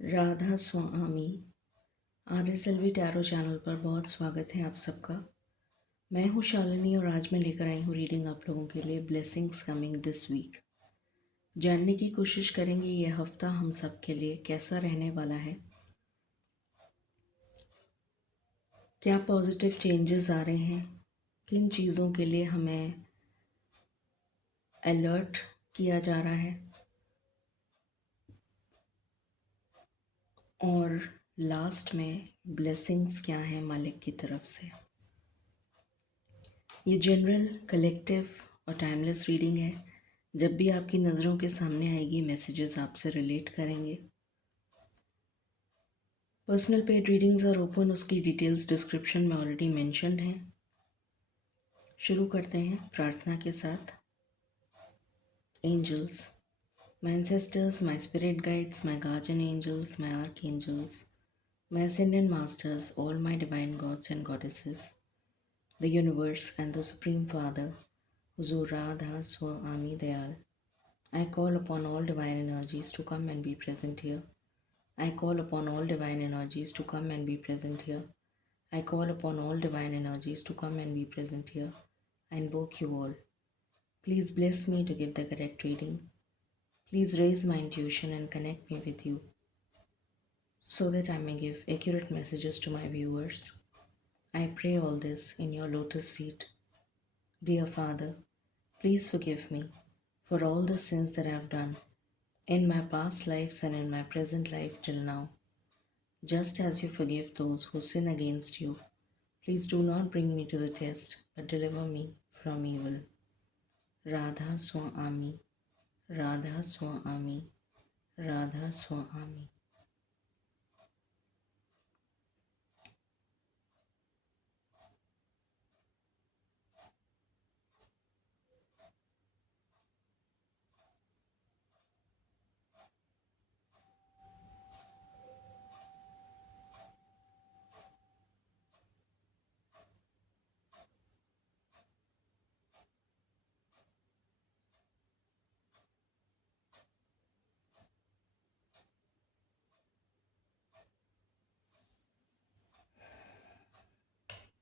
राधा स्वामी RSLV tarot channel पर बहुत स्वागत है आप सबका। मैं हूँ शालिनी और आज मैं लेकर आई हूँ रीडिंग आप लोगों के लिए ब्लेसिंग्स कमिंग दिस वीक। जानने की कोशिश करेंगे ये हफ्ता हम सब के लिए कैसा रहने वाला है, क्या पॉजिटिव चेंजेस आ रहे हैं, किन चीज़ों के लिए हमें अलर्ट किया जा रहा है और लास्ट में ब्लेसिंग्स क्या हैं मालिक की तरफ से। ये जनरल, कलेक्टिव और टाइमलेस रीडिंग है। जब भी आपकी नज़रों के सामने आएगी मैसेजेस आपसे रिलेट करेंगे। Personal paid readings are open, उसकी डिटेल्स डिस्क्रिप्शन में ऑलरेडी मेंशन्ड हैं। शुरू करते हैं प्रार्थना के साथ। Angels, my ancestors, my spirit guides, my guardian angels, my archangels, my ascended masters, all my divine gods and goddesses, the universe and the supreme father, Huzur Radha Swami Dayal. I call upon all divine energies to come and be present here. I call upon all divine energies to come and be present here. I call upon all divine energies to come and be present here. I invoke you all. Please bless me to give the correct reading. Please raise my intuition and connect me with you so that I may give accurate messages to my viewers. I pray all this in your lotus feet. Dear Father, please forgive me for all the sins that I have done in my past lives and in my present life till now. Just as you forgive those who sin against you, please do not bring me to the test, but deliver me from evil. Radha Swami, Radha Swami, Radha Swami.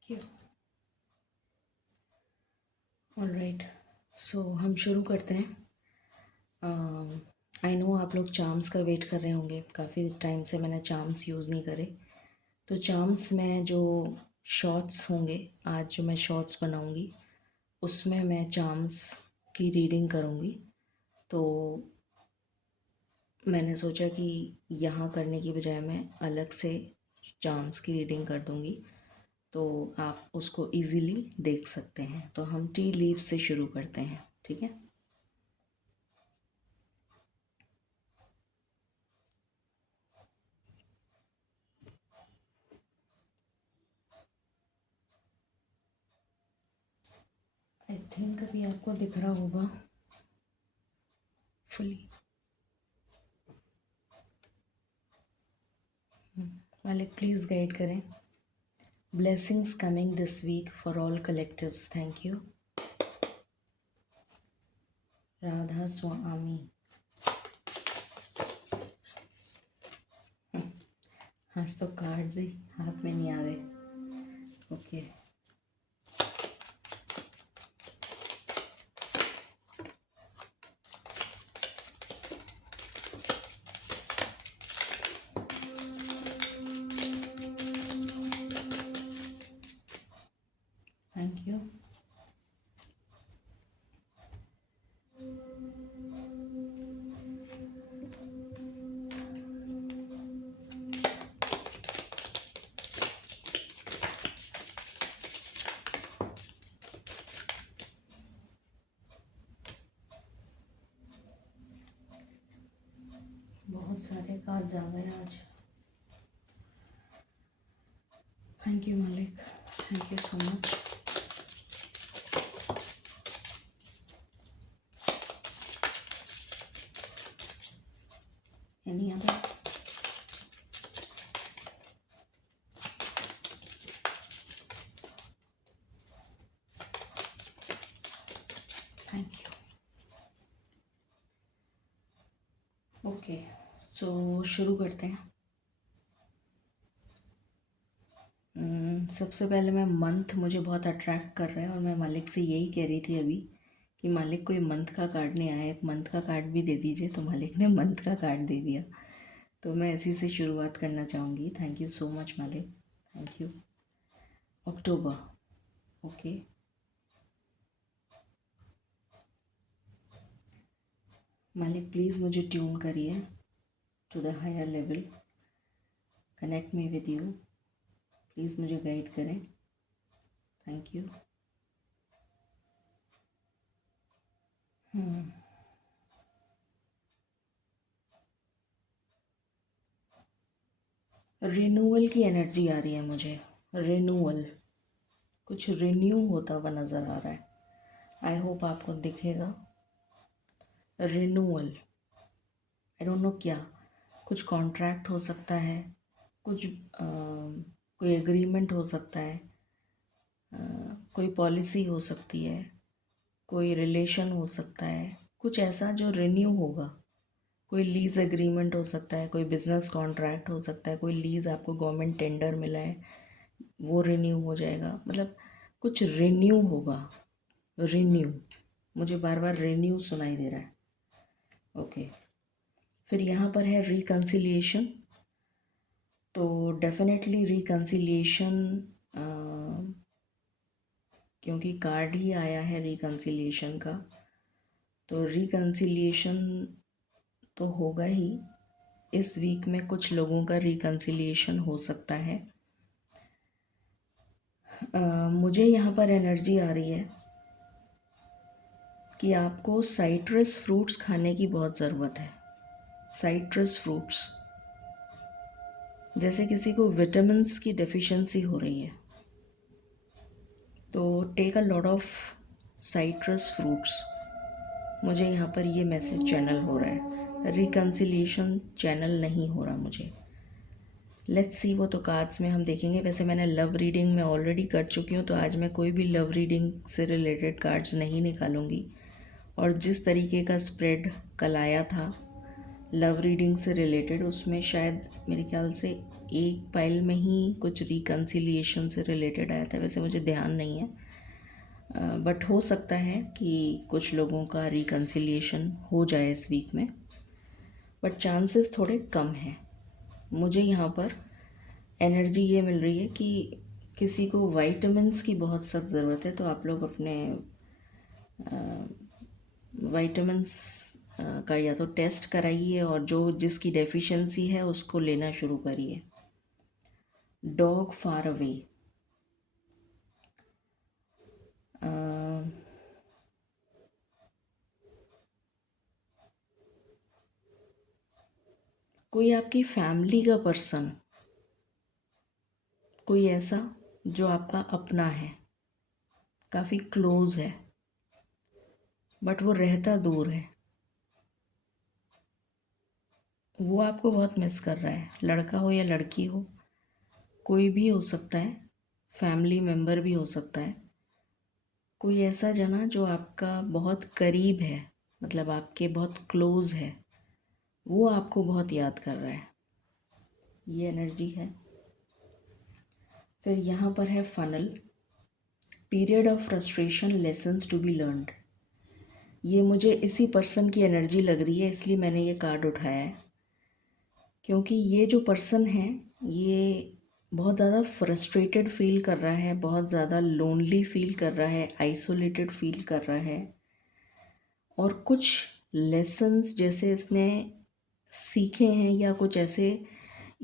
क्यों? Alright, सो हम शुरू करते हैं। I know आप लोग charms का wait कर रहे होंगे। काफ़ी टाइम से मैंने चार्म्स यूज़ नहीं करे, तो चार्म्स में जो शॉर्ट्स होंगे, आज जो मैं शॉर्ट्स बनाऊंगी उसमें मैं चार्म्स की रीडिंग करूंगी। तो मैंने सोचा कि यहाँ करने की बजाय मैं अलग से चार्म्स की रीडिंग कर दूंगी, तो आप उसको इजीली देख सकते हैं। तो हम टी लीव से शुरू करते हैं, ठीक है। आई थिंक अभी आपको दिख रहा होगा फुली। मालिक प्लीज़ गाइड करें। Blessings coming this week for all collectives, thank you. Radha Swami. आज तो कार्ड्स ही हाथ में नहीं आ रहे। Okay, thank you. बहुत सारे कार्ड्स आ गए आज। थैंक यू मालिक, thank you so much. Any other? Thank you. Okay, शुरू करते हैं। सबसे पहले मैं मंथ मुझे बहुत अट्रैक्ट कर रहा है और मैं मालिक से यही कह रही थी अभी कि मालिक कोई मंथ का कार्ड नहीं आया, एक मंथ का कार्ड भी दे दीजिए, तो मालिक ने मंथ का कार्ड दे दिया। तो मैं इसी से शुरुआत करना चाहूँगी। थैंक यू सो मच मालिक, थैंक यू। October, okay. मालिक प्लीज़ मुझे ट्यून करिए to the higher level, connect me with you, please मुझे गाइड करें, थैंक यू। रिन्यूअल की एनर्जी आ रही है मुझे, रिन्यूअल, कुछ रिन्यू होता हुआ नज़र आ रहा है। आई होप आपको दिखेगा। रिन्यूअल, आई डोंट नो क्या, कुछ कॉन्ट्रैक्ट हो सकता है, कुछ कोई एग्रीमेंट हो सकता है, कोई पॉलिसी हो सकती है, कोई रिलेशन हो सकता है, कुछ ऐसा जो रिन्यू होगा। कोई लीज़ एग्रीमेंट हो सकता है, कोई बिजनेस कॉन्ट्रैक्ट हो सकता है, कोई लीज़ आपको गवर्नमेंट टेंडर मिला है वो रिन्यू हो जाएगा, मतलब कुछ रिन्यू होगा। रिन्यू, मुझे बार बार रिन्यू सुनाई दे रहा है। ओके, फिर यहाँ पर है रिकन्सिलिएशन, तो डेफिनेटली रिकन्सिलिएशन, क्योंकि कार्ड ही आया है रिकन्सिलिएशन का, तो रिकन्सिलिएशन तो होगा ही। इस वीक में कुछ लोगों का रिकन्सिलिएशन हो सकता है। मुझे यहाँ पर एनर्जी आ रही है कि आपको साइट्रस फ्रूट्स खाने की बहुत ज़रूरत है। साइट्रस फ्रूट्स, जैसे किसी को विटामिन्स की डेफिशिएंसी हो रही है, तो take a lot of citrus fruits. मुझे यहाँ पर ये मैसेज चैनल हो रहा है, रिकन्सिलिएशन चैनल नहीं हो रहा मुझे। लेट्स सी, वो तो कार्ड्स में हम देखेंगे। वैसे मैंने लव रीडिंग में ऑलरेडी कर चुकी हूँ, तो आज मैं कोई भी लव रीडिंग से रिलेटेड कार्ड्स नहीं निकालूंगी। और जिस तरीके का स्प्रेड कल आया था लव रीडिंग से रिलेटेड, उसमें शायद मेरे ख्याल से एक पाइल में ही कुछ रिकन्सिलिएशन से रिलेटेड आया था। वैसे मुझे ध्यान नहीं है, बट हो सकता है कि कुछ लोगों का रिकन्सिलिएशन हो जाए इस वीक में, बट चांसेस थोड़े कम हैं। मुझे यहाँ पर एनर्जी ये मिल रही है कि किसी को वाइटामिन्स की बहुत सख्त ज़रूरत है, तो आप लोग अपने वाइटामिन्स का या तो टेस्ट कराइए और जो जिसकी डेफिशिएंसी है उसको लेना शुरू करिए। डॉग फार अवे, कोई आपकी फैमिली का पर्सन, कोई ऐसा जो आपका अपना है, काफ़ी क्लोज है, बट वो रहता दूर है, वो आपको बहुत मिस कर रहा है। लड़का हो या लड़की हो, कोई भी हो सकता है, फैमिली मेम्बर भी हो सकता है। कोई ऐसा जना जो आपका बहुत करीब है, मतलब आपके बहुत क्लोज है, वो आपको बहुत याद कर रहा है, ये एनर्जी है। फिर यहाँ पर है funnel, period of frustration, lessons to be learned. ये मुझे इसी पर्सन की एनर्जी लग रही है, इसलिए मैंने ये कार्ड उठाया है, क्योंकि ये जो पर्सन है ये बहुत ज़्यादा फ्रस्ट्रेटेड फील कर रहा है, बहुत ज़्यादा लोनली फील कर रहा है, आइसोलेटेड फील कर रहा है, और कुछ लेसन्स जैसे इसने सीखे हैं या कुछ ऐसे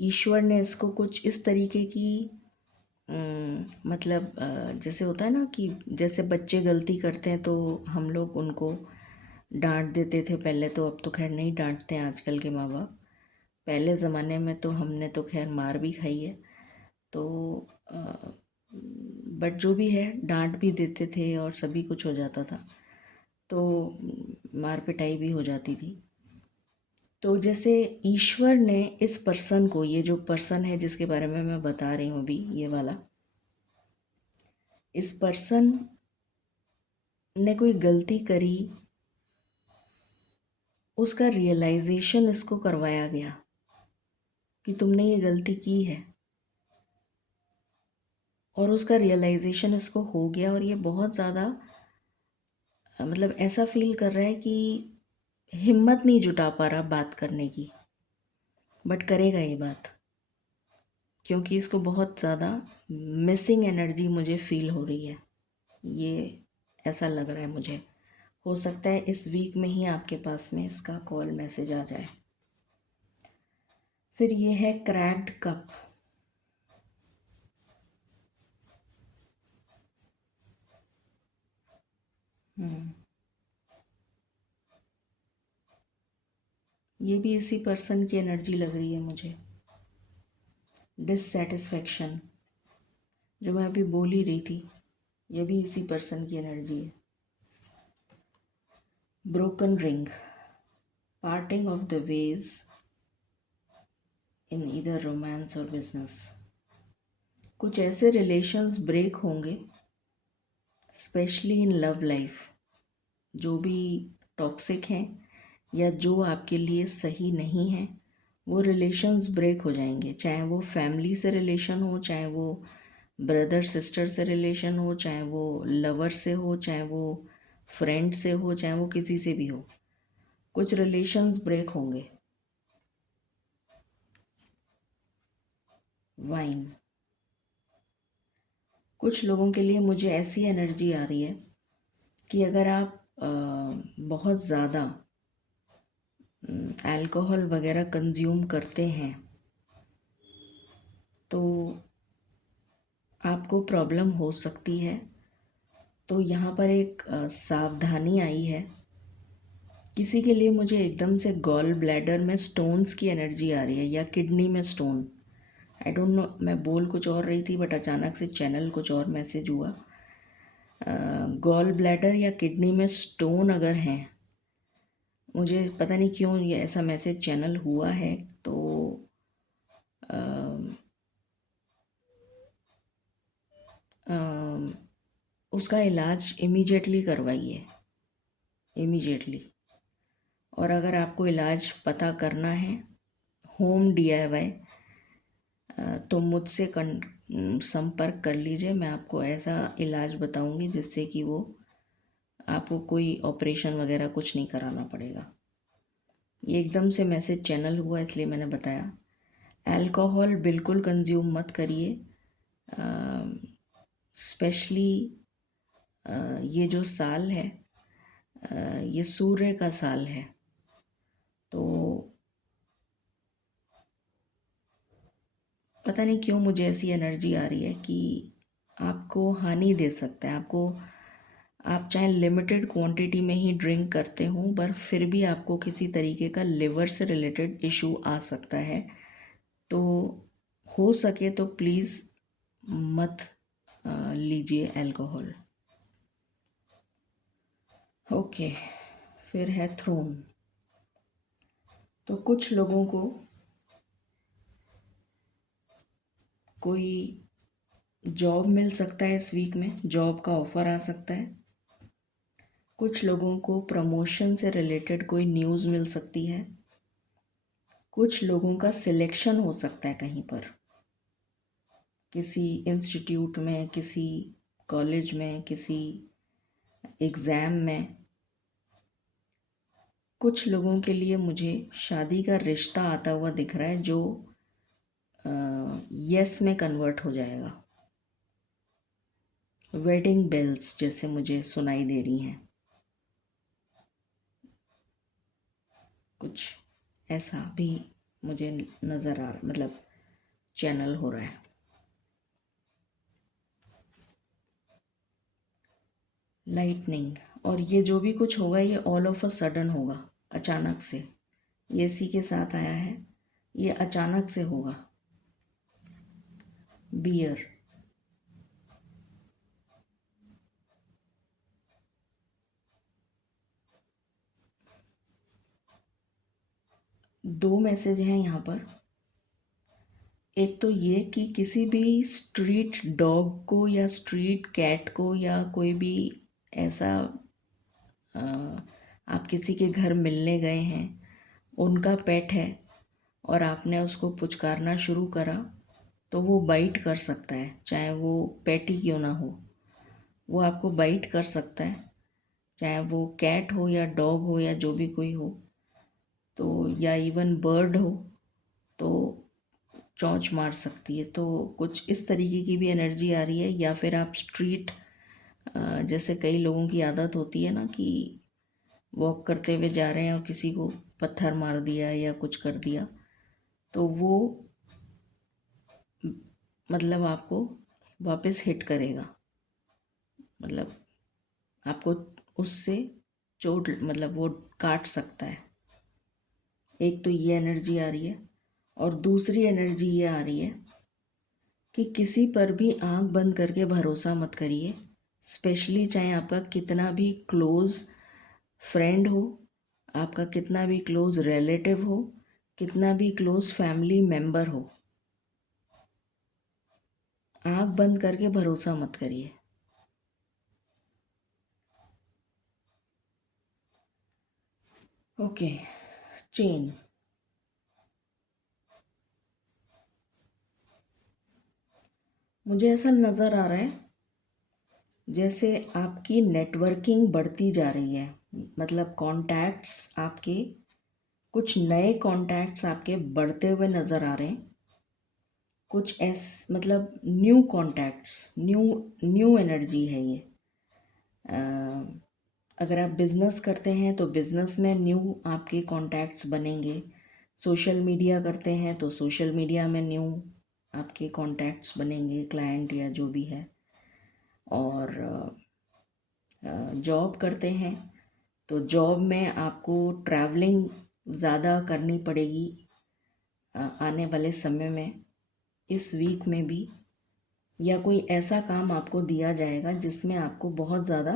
ईश्वर ने इसको कुछ इस तरीके की मतलब जैसे होता है ना कि जैसे बच्चे गलती करते हैं तो हम लोग उनको डांट देते थे पहले, तो अब तो खैर नहीं डांटते हैं आजकल के माँ बाप। पहले ज़माने में तो हमने तो खैर मार भी खाई है, तो बट जो भी है डांट भी देते थे और सभी कुछ हो जाता था, तो मार पिटाई भी हो जाती थी। तो जैसे ईश्वर ने इस पर्सन को, ये जो पर्सन है जिसके बारे में मैं बता रही हूँ अभी, ये वाला, इस पर्सन ने कोई गलती करी उसका रियलाइजेशन इसको करवाया गया कि तुमने ये गलती की है, और उसका रियलाइजेशन इसको हो गया, और ये बहुत ज़्यादा मतलब ऐसा फील कर रहा है कि हिम्मत नहीं जुटा पा रहा बात करने की, बट करेगा ये बात, क्योंकि इसको बहुत ज़्यादा मिसिंग एनर्जी मुझे फील हो रही है। ये ऐसा लग रहा है मुझे। हो सकता है इस वीक में ही आपके पास में इसका कॉल मैसेज आ जाए। फिर ये है क्रैक्ड कप। ये भी इसी पर्सन की एनर्जी लग रही है मुझे। डिससेटिस्फेक्शन, जो मैं अभी बोल ही रही थी, ये भी इसी पर्सन की एनर्जी है। Broken ring, parting of the ways in either romance और बिजनेस। कुछ ऐसे रिलेशंस ब्रेक होंगे, स्पेशली इन लव लाइफ, जो भी टॉक्सिक हैं या जो आपके लिए सही नहीं है, वो रिलेशंस ब्रेक हो जाएंगे। चाहे वो फैमिली से रिलेशन हो, चाहे वो ब्रदर सिस्टर से रिलेशन हो, चाहे वो लवर से हो, चाहे वो फ्रेंड से हो, चाहे वो किसी से भी हो, कुछ रिलेशंस ब्रेक होंगे। वाइन, कुछ लोगों के लिए मुझे ऐसी एनर्जी आ रही है कि अगर आप बहुत ज़्यादा अल्कोहल वगैरह कंज्यूम करते हैं तो आपको प्रॉब्लम हो सकती है। तो यहाँ पर एक सावधानी आई है। किसी के लिए मुझे एकदम से गॉल ब्लैडर में स्टोन्स की एनर्जी आ रही है, या किडनी में स्टोन। आई डोंट नो, मैं बोल कुछ और रही थी बट अचानक से चैनल कुछ और मैसेज हुआ। गॉल ब्लैडर या किडनी में स्टोन अगर हैं, मुझे पता नहीं क्यों ये ऐसा मैसेज चैनल हुआ है। तो उसका इलाज इमीडिएटली करवाइए, इमीडिएटली। और अगर आपको इलाज पता करना है होम DIY, तो मुझसे संपर्क कर लीजिए। मैं आपको ऐसा इलाज बताऊंगी जिससे कि वो आपको कोई ऑपरेशन वगैरह कुछ नहीं कराना पड़ेगा। ये एकदम से मैसेज चैनल हुआ इसलिए मैंने बताया। अल्कोहल बिल्कुल कंज्यूम मत करिए, स्पेशली ये जो साल है ये सूर्य का साल है, तो पता नहीं क्यों मुझे ऐसी एनर्जी आ रही है कि आपको हानि दे सकता है। आपको, आप चाहे लिमिटेड क्वांटिटी में ही ड्रिंक करते हो, पर फिर भी आपको किसी तरीके का लिवर से रिलेटेड इशू आ सकता है। तो हो सके तो प्लीज़ मत लीजिए अल्कोहल। ओके, फिर है थ्रोन। तो कुछ लोगों को कोई जॉब मिल सकता है, इस वीक में जॉब का ऑफ़र आ सकता है। कुछ लोगों को प्रमोशन से रिलेटेड कोई न्यूज़ मिल सकती है। कुछ लोगों का सिलेक्शन हो सकता है कहीं पर, किसी इंस्टीट्यूट में, किसी कॉलेज में, किसी एग्ज़ाम में। कुछ लोगों के लिए मुझे शादी का रिश्ता आता हुआ दिख रहा है जो यस में कन्वर्ट हो जाएगा। वेडिंग बेल्स जैसे मुझे सुनाई दे रही हैं, कुछ ऐसा भी मुझे नज़र आ रहा, मतलब चैनल हो रहा है। लाइटनिंग, और ये जो भी कुछ होगा ये ऑल ऑफ अ सडन होगा, अचानक से। ये इसी के साथ आया है, ये अचानक से होगा। बियर, दो मैसेज हैं यहाँ पर। एक तो ये कि किसी भी स्ट्रीट डॉग को या स्ट्रीट कैट को या कोई भी ऐसा आप किसी के घर मिलने गए हैं, उनका पेट है और आपने उसको पुचकारना शुरू करा, तो वो बाइट कर सकता है, चाहे वो पेट ही क्यों ना हो, वो आपको बाइट कर सकता है, चाहे वो कैट हो या डॉग हो या जो भी कोई हो, तो या इवन बर्ड हो तो चोंच मार सकती है। तो कुछ इस तरीके की भी एनर्जी आ रही है। या फिर आप स्ट्रीट, जैसे कई लोगों की आदत होती है ना कि वॉक करते हुए जा रहे हैं और किसी को पत्थर मार दिया या कुछ कर दिया, तो वो मतलब आपको वापस हिट करेगा, मतलब आपको उससे चोट, मतलब वो काट सकता है। एक तो ये एनर्जी आ रही है, और दूसरी एनर्जी ये आ रही है कि किसी पर भी आंख बंद करके भरोसा मत करिए, स्पेशली चाहे आपका कितना भी क्लोज फ्रेंड हो, आपका कितना भी क्लोज रिलेटिव हो, कितना भी क्लोज फैमिली मेंबर हो, आंख बंद करके भरोसा मत करिए। Okay, chain. मुझे ऐसा नज़र आ रहा है जैसे आपकी नेटवर्किंग बढ़ती जा रही है, मतलब कॉन्टैक्ट्स आपके, कुछ नए कॉन्टैक्ट्स आपके बढ़ते हुए नज़र आ रहे हैं। कुछ मतलब new contacts, new new energy है ये। अ, अगर आप बिज़नेस करते हैं तो बिज़नेस में न्यू आपके कॉन्टैक्ट्स बनेंगे। सोशल मीडिया करते हैं तो सोशल मीडिया में न्यू आपके कॉन्टैक्ट्स बनेंगे, क्लाइंट या जो भी है। और जॉब करते हैं तो जॉब में आपको ट्रैवलिंग ज़्यादा करनी पड़ेगी आने वाले समय में, इस वीक में भी। या कोई ऐसा काम आपको दिया जाएगा जिसमें आपको बहुत ज़्यादा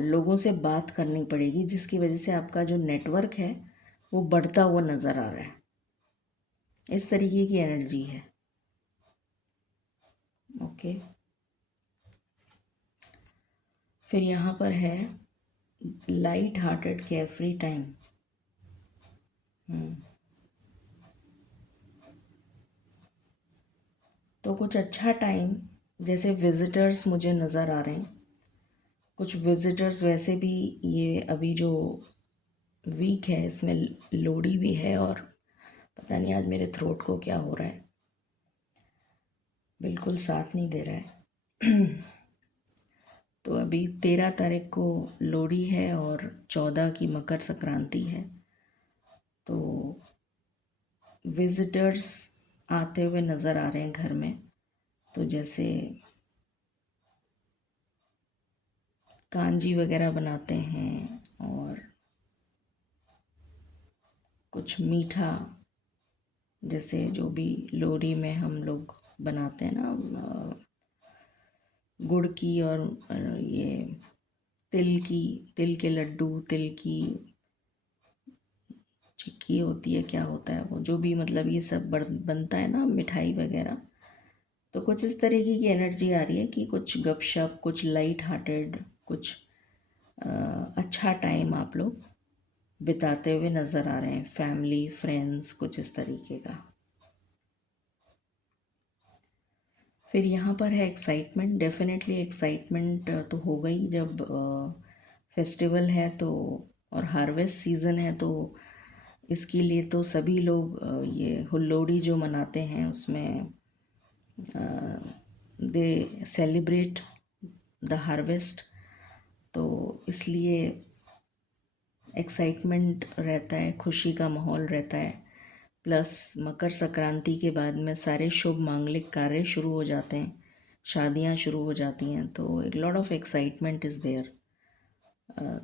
लोगों से बात करनी पड़ेगी, जिसकी वजह से आपका जो नेटवर्क है वो बढ़ता हुआ नज़र आ रहा है। इस तरीके की एनर्जी है। ओके, फिर यहाँ पर है लाइट हार्टेड केयरफ्री टाइम। तो कुछ अच्छा टाइम, जैसे विज़िटर्स मुझे नज़र आ रहे हैं, कुछ विज़िटर्स वैसे भी। ये अभी जो वीक है इसमें लोहड़ी भी है, और पता नहीं आज मेरे थ्रोट को क्या हो रहा है, बिल्कुल साथ नहीं दे रहा है। तो अभी 13 तारीख को लोहड़ी है और 14 की मकर संक्रांति है। तो विज़िटर्स आते हुए नज़र आ रहे हैं घर में। तो जैसे कांजी वगैरह बनाते हैं, और कुछ मीठा, जैसे जो भी लोहड़ी में हम लोग बनाते हैं ना, गुड़ की और ये तिल के लड्डू, तिल की चिक्की होती है, क्या होता है वो, जो भी मतलब ये सब बनता है ना, मिठाई वगैरह। तो कुछ इस तरीके की एनर्जी आ रही है कि कुछ गपशप, कुछ लाइट हार्टेड, कुछ अच्छा टाइम आप लोग बिताते हुए नज़र आ रहे हैं, फैमिली फ्रेंड्स, कुछ इस तरीके का। फिर यहाँ पर है एक्साइटमेंट। डेफिनेटली एक्साइटमेंट तो हो गई जब फेस्टिवल है तो, और हार्वेस्ट सीज़न है, तो इसके लिए तो सभी लोग ये हुल्लोड़ी जो मनाते हैं उसमें दे सेलिब्रेट द हार्वेस्ट। तो इसलिए एक्साइटमेंट रहता है, खुशी का माहौल रहता है। प्लस मकर संक्रांति के बाद में सारे शुभ मांगलिक कार्य शुरू हो जाते हैं, शादियां शुरू हो जाती हैं, तो एक lot of excitement is there.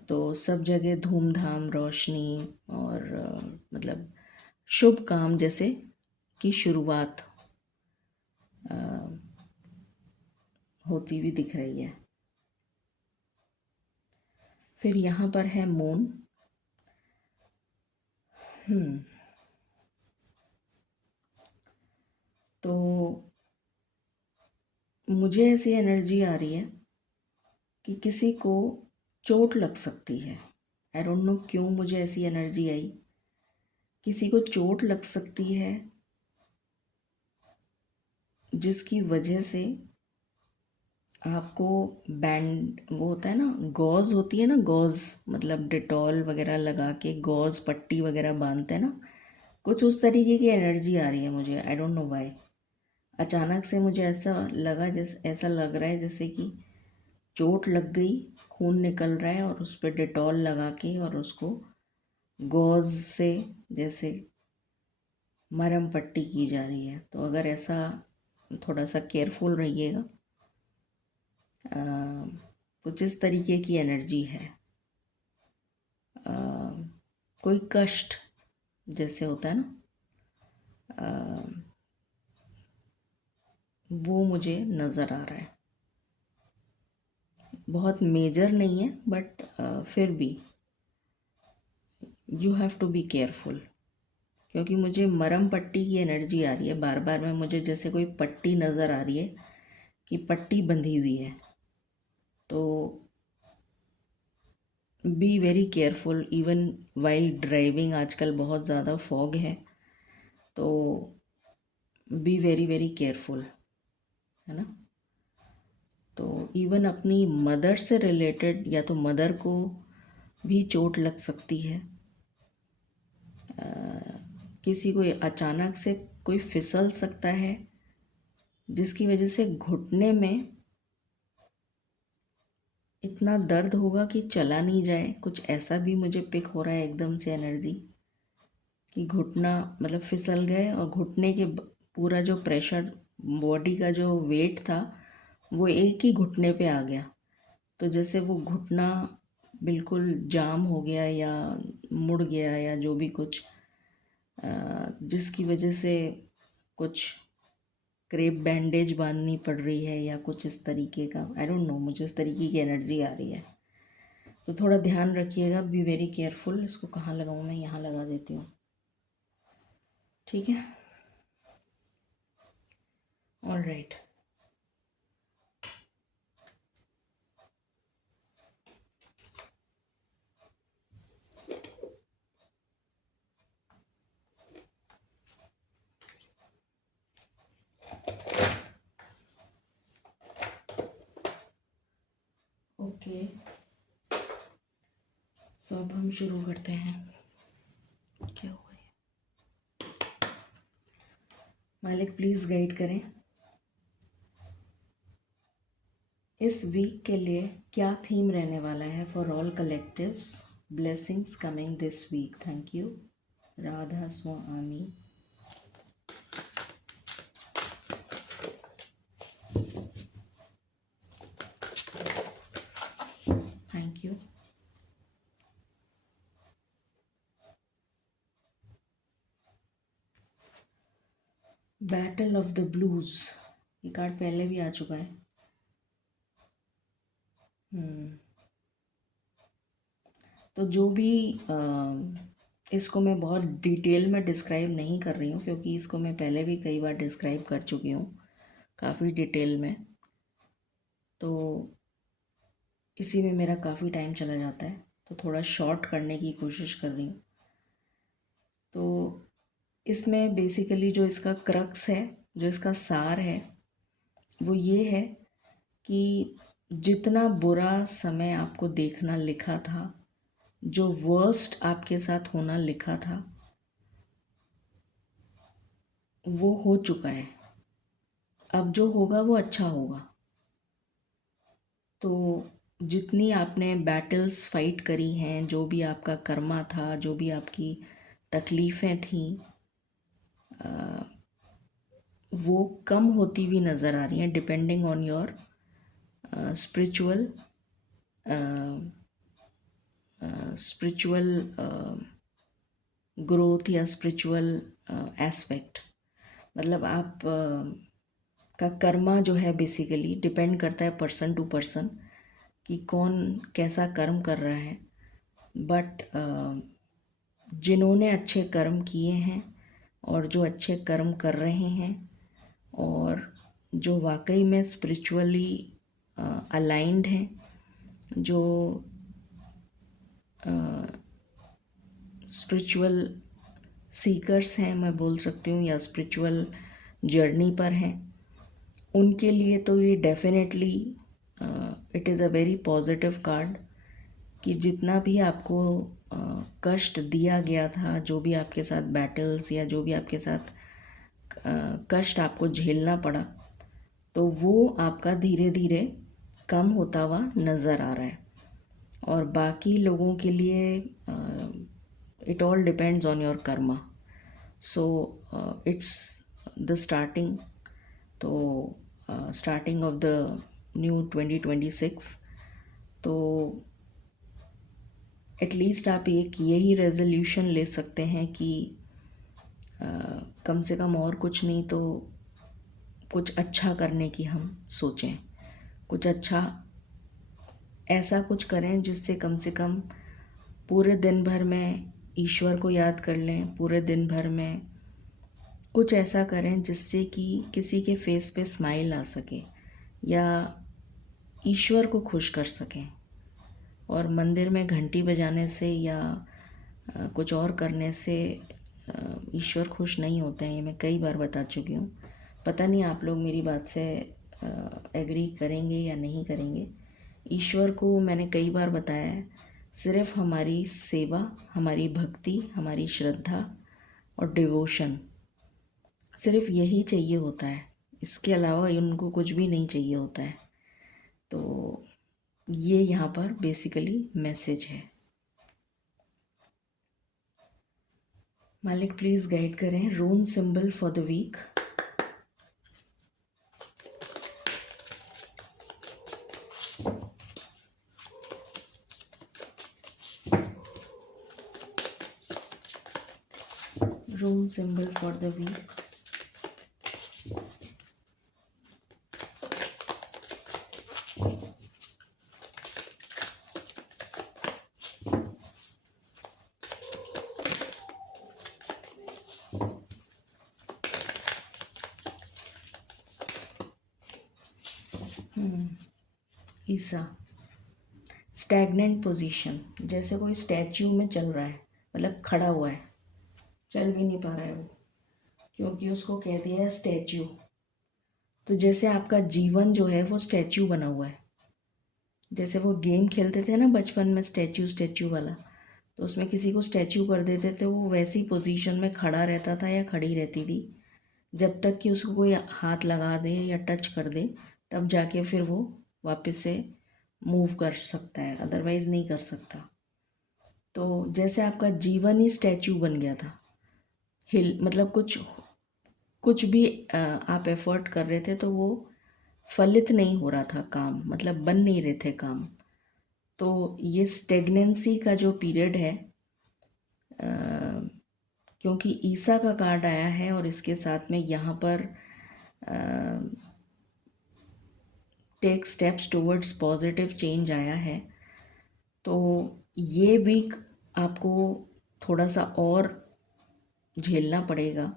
तो सब जगह धूमधाम, रोशनी, और मतलब शुभ काम जैसे की शुरुआत होती हुई दिख रही है। फिर यहाँ पर है मून। तो मुझे ऐसी एनर्जी आ रही है कि किसी को चोट लग सकती है। आई डोंट नो क्यों मुझे ऐसी एनर्जी आई। किसी को चोट लग सकती है जिसकी वजह से आपको बैंड, वो होता है ना, गॉज होती है ना, गॉज मतलब डेटॉल वगैरह लगा के गॉज पट्टी वगैरह बांधते हैं ना, कुछ उस तरीके की एनर्जी आ रही है मुझे। I don't know why. अचानक से मुझे ऐसा लगा, जैसे ऐसा लग रहा है जैसे कि चोट लग गई, खून निकल रहा है और उस पर डेटॉल लगा के और उसको गॉज से जैसे मरहम पट्टी की जा रही है। तो अगर ऐसा, थोड़ा सा केयरफुल रहिएगा। कुछ इस तरीके की एनर्जी है। अ, कोई कष्ट जैसे होता है ना, वो मुझे नज़र आ रहा है। बहुत मेजर नहीं है बट फिर भी you have to be careful, क्योंकि मुझे मरहम पट्टी की एनर्जी आ रही है। बार बार में मुझे जैसे कोई पट्टी नज़र आ रही है कि पट्टी बंधी हुई है। तो be very careful even while driving. आजकल बहुत ज़्यादा फॉग है, तो बी वेरी वेरी केयरफुल, है ना। तो इवन अपनी मदर से रिलेटेड, या तो मदर को भी चोट लग सकती है। किसी को अचानक से कोई फिसल सकता है जिसकी वजह से घुटने में इतना दर्द होगा कि चला नहीं जाए। कुछ ऐसा भी मुझे पिक हो रहा है एकदम से एनर्जी, कि घुटना मतलब फिसल गए और घुटने के पूरा जो प्रेशर, बॉडी का जो वेट था वो एक ही घुटने पे आ गया। तो जैसे वो घुटना बिल्कुल जाम हो गया या मुड़ गया या जो भी कुछ, जिसकी वजह से कुछ क्रेप बैंडेज बांधनी पड़ रही है या कुछ इस तरीके का। आई डोंट नो, मुझे इस तरीके की एनर्जी आ रही है। तो थोड़ा ध्यान रखिएगा, बी वेरी केयरफुल। इसको कहाँ लगाऊँ मैं? यहाँ लगा देती हूँ, ठीक है। All right. ओके, सो अब हम शुरू करते हैं। क्या हुआ है? मालिक प्लीज़ गाइड करें इस वीक के लिए क्या थीम रहने वाला है for all collectives. Blessings coming this week, thank you. Radha Swami. Thank you. Battle of the blues, ये कार्ड पहले भी आ चुका है। तो जो भी इसको मैं बहुत डिटेल में डिस्क्राइब नहीं कर रही हूँ, क्योंकि इसको मैं पहले भी कई बार डिस्क्राइब कर चुकी हूँ काफ़ी डिटेल में। तो इसी में मेरा काफ़ी टाइम चला जाता है, तो थोड़ा शॉर्ट करने की कोशिश कर रही हूँ। तो इसमें बेसिकली जो इसका क्रक्स है, जो इसका सार है, वो ये है कि जितना बुरा समय आपको देखना लिखा था, जो वर्स्ट आपके साथ होना लिखा था, वो हो चुका है। अब जो होगा वो अच्छा होगा। तो जितनी आपने बैटल्स फाइट करी हैं, जो भी आपका कर्मा था, जो भी आपकी तकलीफ़ें थीं, वो कम होती हुई नज़र आ रही हैं, depending on your spiritual spiritual growth या स्पिरिचुअल एस्पेक्ट। मतलब आप का कर्मा जो है बेसिकली डिपेंड करता है पर्सन टू पर्सन कि कौन कैसा कर्म कर रहा है। बट जिन्होंने अच्छे कर्म किए हैं और जो अच्छे कर्म कर रहे हैं और जो वाकई में स्पिरिचुअली अलाइंड हैं, जो स्पिरिचुअल सीकर्स हैं, मैं बोल सकती हूँ, या स्पिरिचुअल जर्नी पर हैं, उनके लिए तो ये definitely it is a very positive card कि जितना भी आपको कष्ट दिया गया था, जो भी आपके साथ बैटल्स या जो भी आपके साथ कष्ट आपको झेलना पड़ा, तो वो आपका धीरे धीरे कम होता हुआ नज़र आ रहा है। और बाकी लोगों के लिए it all depends on your Karma. So it's the starting, तो स्टार्टिंग ऑफ द न्यू 2026। तो एटलीस्ट आप एक यही रेजोल्यूशन ले सकते हैं कि कम से कम और कुछ नहीं तो कुछ अच्छा करने की हम सोचें, कुछ अच्छा ऐसा कुछ करें जिससे कम से कम पूरे दिन भर में ईश्वर को याद कर लें, पूरे दिन भर में कुछ ऐसा करें जिससे कि किसी के फेस पे स्माइल आ सके या ईश्वर को खुश कर सकें। और मंदिर में घंटी बजाने से या कुछ और करने से ईश्वर खुश नहीं होते हैं, ये मैं कई बार बता चुकी हूँ। पता नहीं आप लोग मेरी बात से एग्री करेंगे या नहीं करेंगे। ईश्वर को मैंने कई बार बताया है, सिर्फ हमारी सेवा, हमारी भक्ति, हमारी श्रद्धा और डिवोशन, सिर्फ यही चाहिए होता है। इसके अलावा उनको कुछ भी नहीं चाहिए होता है। तो ये यहाँ पर बेसिकली मैसेज है। मालिक प्लीज़ गाइड करें rune symbol for the week. Rune symbol for the week. Isa, stagnant position, जैसे कोई स्टैच्यू में चल रहा है, मतलब खड़ा हुआ है, चल भी नहीं पा रहा है वो, क्योंकि उसको कह दिया है स्टैच्यू। तो जैसे आपका जीवन जो है वो स्टैच्यू बना हुआ है। जैसे वो गेम खेलते थे ना बचपन में, स्टैच्यू स्टैच्यू वाला, तो उसमें किसी को स्टैच्यू कर देते थे, वो वैसी पोजीशन में खड़ा रहता था या खड़ी रहती थी, जब तक कि उसको कोई हाथ लगा दे या टच कर दे, तब जाके फिर वो वापस से मूव कर सकता है, अदरवाइज़ नहीं कर सकता। तो जैसे आपका जीवन ही स्टैच्यू बन गया था, हिल मतलब कुछ कुछ भी आप एफर्ट कर रहे थे तो वो फलित नहीं हो रहा था काम, मतलब बन नहीं रहे थे काम। तो ये स्टेगनेंसी का जो पीरियड है, क्योंकि ईसा का कार्ड आया है और इसके साथ में यहाँ पर take steps towards positive change आया है, तो ये वीक आपको थोड़ा सा और झेलना पड़ेगा।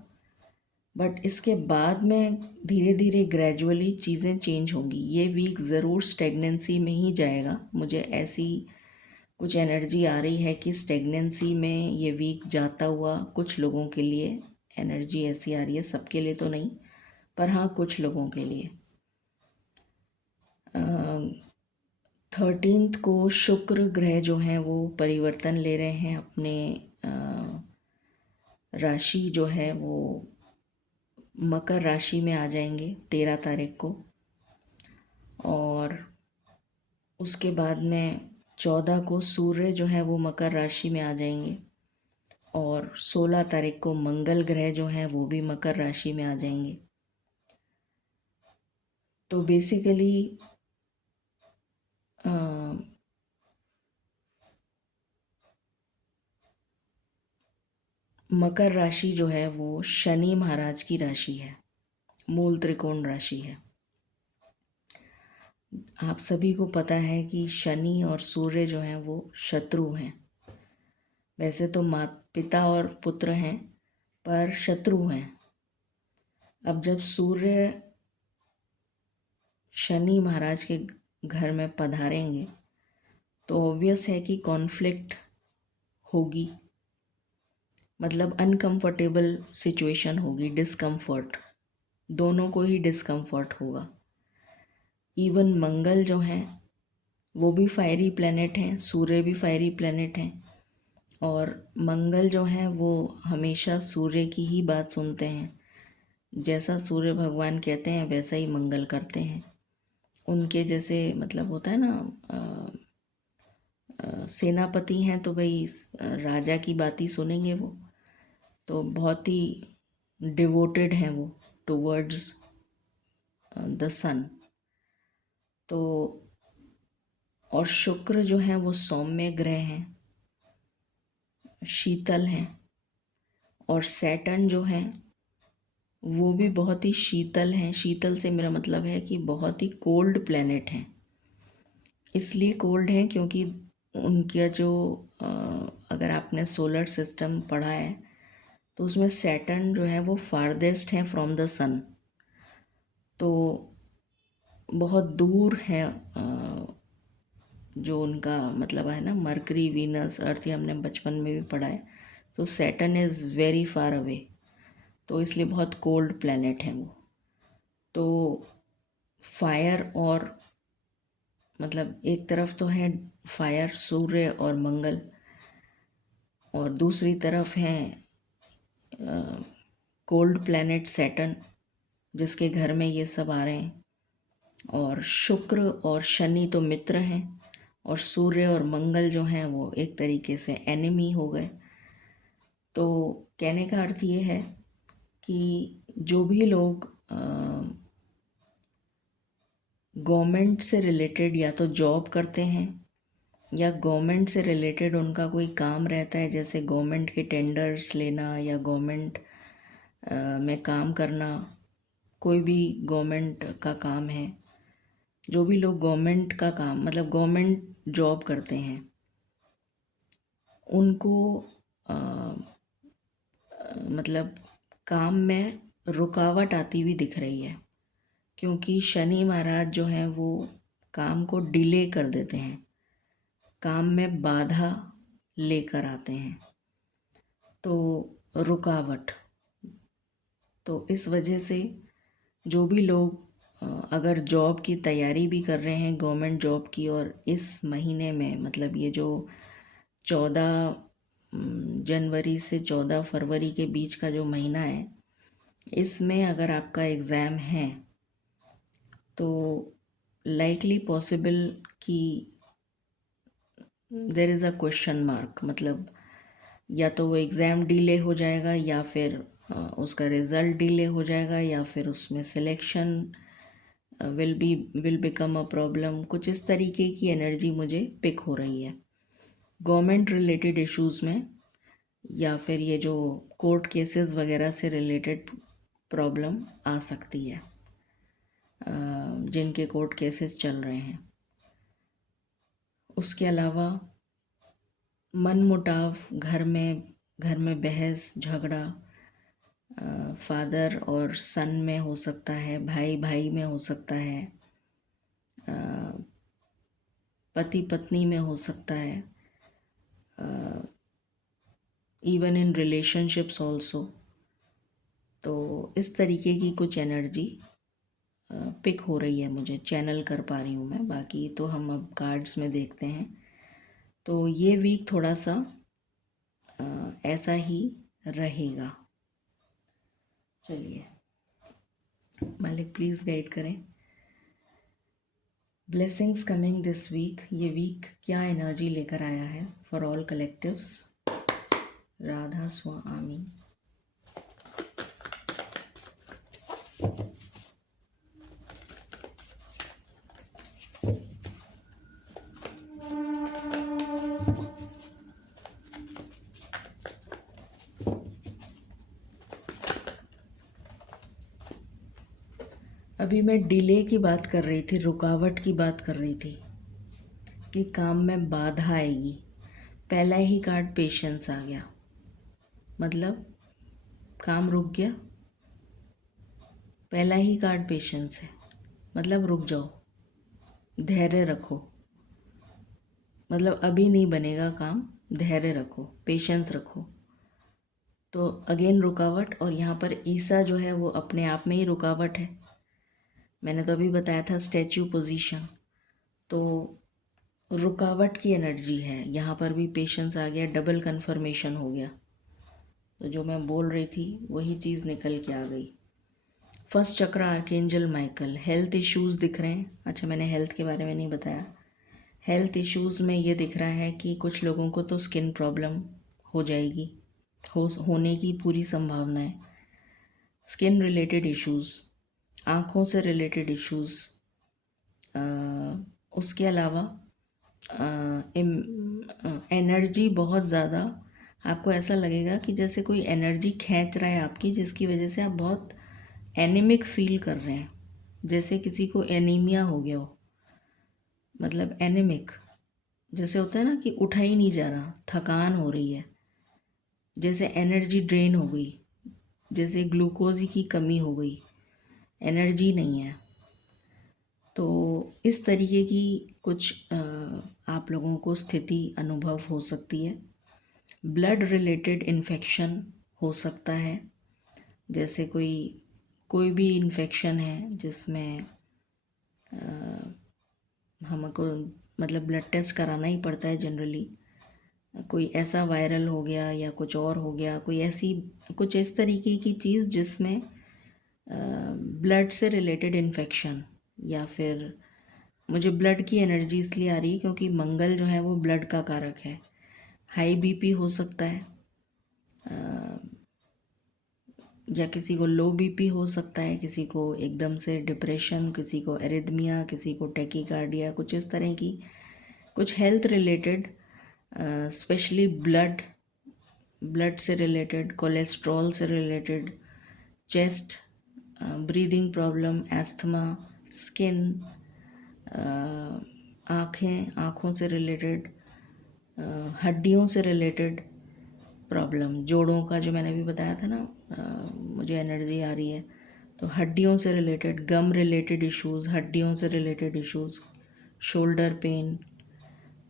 बट इसके बाद में धीरे धीरे ग्रेजुअली चीज़ें चेंज होंगी। ये वीक ज़रूर स्टेगनेंसी में ही जाएगा, मुझे ऐसी कुछ एनर्जी आ रही है कि स्टेगनेंसी में ये वीक जाता हुआ कुछ लोगों के लिए एनर्जी ऐसी आ रही है, सबके लिए तो नहीं, पर हाँ कुछ लोगों के लिए। 13 को शुक्र ग्रह जो हैं वो परिवर्तन ले रहे हैं, अपने राशि जो है वो मकर राशि में आ जाएंगे 13 तारीख को। और उसके बाद में 14 को सूर्य जो है वो मकर राशि में आ जाएंगे, और 16 तारीख को मंगल ग्रह जो हैं वो भी मकर राशि में आ जाएंगे। तो बेसिकली मकर राशि जो है वो शनि महाराज की राशि है, मूल त्रिकोण राशि है। आप सभी को पता है कि शनि और सूर्य जो हैं वो शत्रु हैं। वैसे तो माता पिता और पुत्र हैं, पर शत्रु हैं। अब जब सूर्य शनि महाराज के घर में पधारेंगे तो ऑब्वियस है कि कॉन्फ्लिक्ट होगी, मतलब अनकंफर्टेबल सिचुएशन होगी, डिस्कम्फर्ट, दोनों को ही डिस्कम्फर्ट होगा। इवन मंगल जो हैं वो भी फायरी प्लेनेट हैं, सूर्य भी फायरी प्लेनेट हैं, और मंगल जो हैं वो हमेशा सूर्य की ही बात सुनते हैं। जैसा सूर्य भगवान कहते हैं वैसा ही मंगल करते हैं। उनके जैसे मतलब होता है ना, सेनापति हैं तो भाई राजा की बात ही सुनेंगे वो, तो बहुत ही डिवोटेड हैं वो टुवर्ड्स द सन। तो और शुक्र जो हैं वो सौम्य ग्रह हैं, शीतल हैं, और सैटर्न जो हैं वो भी बहुत ही शीतल हैं। शीतल से मेरा मतलब है कि बहुत ही कोल्ड प्लेनेट हैं। इसलिए कोल्ड हैं क्योंकि उनका जो अगर आपने सोलर सिस्टम पढ़ा है तो उसमें सैटर्न जो है वो फारदेस्ट हैं फ्रॉम द सन, तो बहुत दूर है जो उनका मतलब है ना, मरकरी, वीनस, अर्थ, ये हमने बचपन में भी पढ़ा है। तो Saturn is very far away, तो इसलिए बहुत कोल्ड प्लेनेट हैं वो। तो फायर और मतलब एक तरफ तो है फायर सूर्य और मंगल, और दूसरी तरफ है कोल्ड प्लैनेट सैटर्न जिसके घर में ये सब आ रहे हैं। और शुक्र और शनि तो मित्र हैं, और सूर्य और मंगल जो हैं वो एक तरीके से एनिमी हो गए। तो कहने का अर्थ ये है कि जो भी लोग गवर्नमेंट से रिलेटेड या तो जॉब करते हैं या गवर्नमेंट से रिलेटेड उनका कोई काम रहता है, जैसे गवर्नमेंट के टेंडर्स लेना या गवर्नमेंट में काम करना, कोई भी गवर्नमेंट का काम है, जो भी लोग गवर्नमेंट का काम मतलब गवर्नमेंट जॉब करते हैं उनको मतलब काम में रुकावट आती हुई दिख रही है, क्योंकि शनि महाराज जो हैं वो काम को डिले कर देते हैं, काम में बाधा लेकर आते हैं, तो रुकावट। तो इस वजह से जो भी लोग अगर जॉब की तैयारी भी कर रहे हैं गवर्नमेंट जॉब की, और इस महीने में मतलब ये जो 14 जनवरी से 14 फरवरी के बीच का जो महीना है, इसमें अगर आपका एग्ज़ाम है तो लाइकली पॉसिबल कि there is a question mark, मतलब या तो वो एग्ज़ाम डिले हो जाएगा, या फिर उसका रिज़ल्ट डिले हो जाएगा, या फिर उसमें selection will become a problem. कुछ इस तरीके की एनर्जी मुझे पिक हो रही है गवर्नमेंट रिलेटेड इश्यूज़ में, या फिर ये जो कोर्ट केसेस वगैरह से रिलेटेड प्रॉब्लम आ सकती है, जिनके कोर्ट केसेस चल रहे हैं। उसके अलावा मनमुटाव, घर में बहस झगड़ा फादर और सन में हो सकता है, भाई भाई में हो सकता है, पति पत्नी में हो सकता है, इवन इन रिलेशनशिप्स ऑल्सो। तो इस तरीके की कुछ एनर्जी पिक हो रही है, मुझे चैनल कर पा रही हूँ मैं। बाकी तो हम अब कार्ड्स में देखते हैं। तो ये वीक थोड़ा सा ऐसा ही रहेगा। चलिए, मालिक प्लीज़ गाइड करें। ब्लेसिंग्स कमिंग दिस वीक, ये वीक क्या एनर्जी लेकर आया है फॉर ऑल कलेक्टिव्स। राधा स्वामी। अभी मैं डिले की बात कर रही थी, रुकावट की बात कर रही थी कि काम में बाधा आएगी। पहला ही कार्ड पेशेंस आ गया, मतलब काम रुक गया। पहला ही कार्ड पेशेंस है, मतलब रुक जाओ, धैर्य रखो, मतलब अभी नहीं बनेगा काम, धैर्य रखो, पेशेंस रखो। तो अगेन रुकावट, और यहाँ पर ईसा जो है वो अपने आप में ही रुकावट है। मैंने तो अभी बताया था स्टैच्यू पोजीशन, तो रुकावट की एनर्जी है। यहाँ पर भी पेशेंस आ गया, डबल कन्फर्मेशन हो गया। तो जो मैं बोल रही थी वही चीज़ निकल के आ गई। फर्स्ट चक्र आर्कएंजल माइकल, हेल्थ इश्यूज़ दिख रहे हैं। अच्छा, मैंने हेल्थ के बारे में नहीं बताया। हेल्थ इश्यूज़ में ये दिख रहा है कि कुछ लोगों को तो स्किन प्रॉब्लम हो जाएगी, होने की पूरी संभावना है। स्किन रिलेटेड इश्यूज़, आँखों से रिलेटेड इश्यूज़, उसके अलावा एनर्जी बहुत ज़्यादा, आपको ऐसा लगेगा कि जैसे कोई एनर्जी खींच रहा है आपकी, जिसकी वजह से आप बहुत एनीमिक फील कर रहे हैं, जैसे किसी को एनीमिया हो गया हो। मतलब एनीमिक जैसे होता है ना कि उठा ही नहीं जा रहा, थकान हो रही है, जैसे एनर्जी ड्रेन हो गई, जैसे ग्लूकोज की कमी हो गई, एनर्जी नहीं है। तो इस तरीके की कुछ आप लोगों को स्थिति अनुभव हो सकती है। ब्लड रिलेटेड इन्फेक्शन हो सकता है, जैसे कोई भी इन्फेक्शन है जिसमें हमको मतलब ब्लड टेस्ट कराना ही पड़ता है जनरली। कोई ऐसा वायरल हो गया या कुछ और हो गया, कोई ऐसी कुछ इस तरीके की चीज़ जिसमें ब्लड से रिलेटेड इन्फेक्शन, या फिर मुझे ब्लड की एनर्जी इसलिए आ रही है क्योंकि मंगल जो है वो ब्लड का कारक है। हाई बीपी हो सकता है, या किसी को लो बीपी हो सकता है, किसी को एकदम से डिप्रेशन, किसी को एरिथमिया, किसी को टैकीकार्डिया, कुछ इस तरह की कुछ हेल्थ रिलेटेड, स्पेशली ब्लड से रिलेटेड, कोलेस्ट्रॉल से related, chest, breathing problem, asthma, skin, आँखों से रिलेटेड, हड्डियों से रिलेटेड प्रॉब्लम, जोड़ों का जो मैंने अभी बताया था ना, मुझे एनर्जी आ रही है, तो हड्डियों से रिलेटेड, गम रिलेटेड इश्यूज़, हड्डियों से रिलेटेड इश्यूज़, शोल्डर पेन,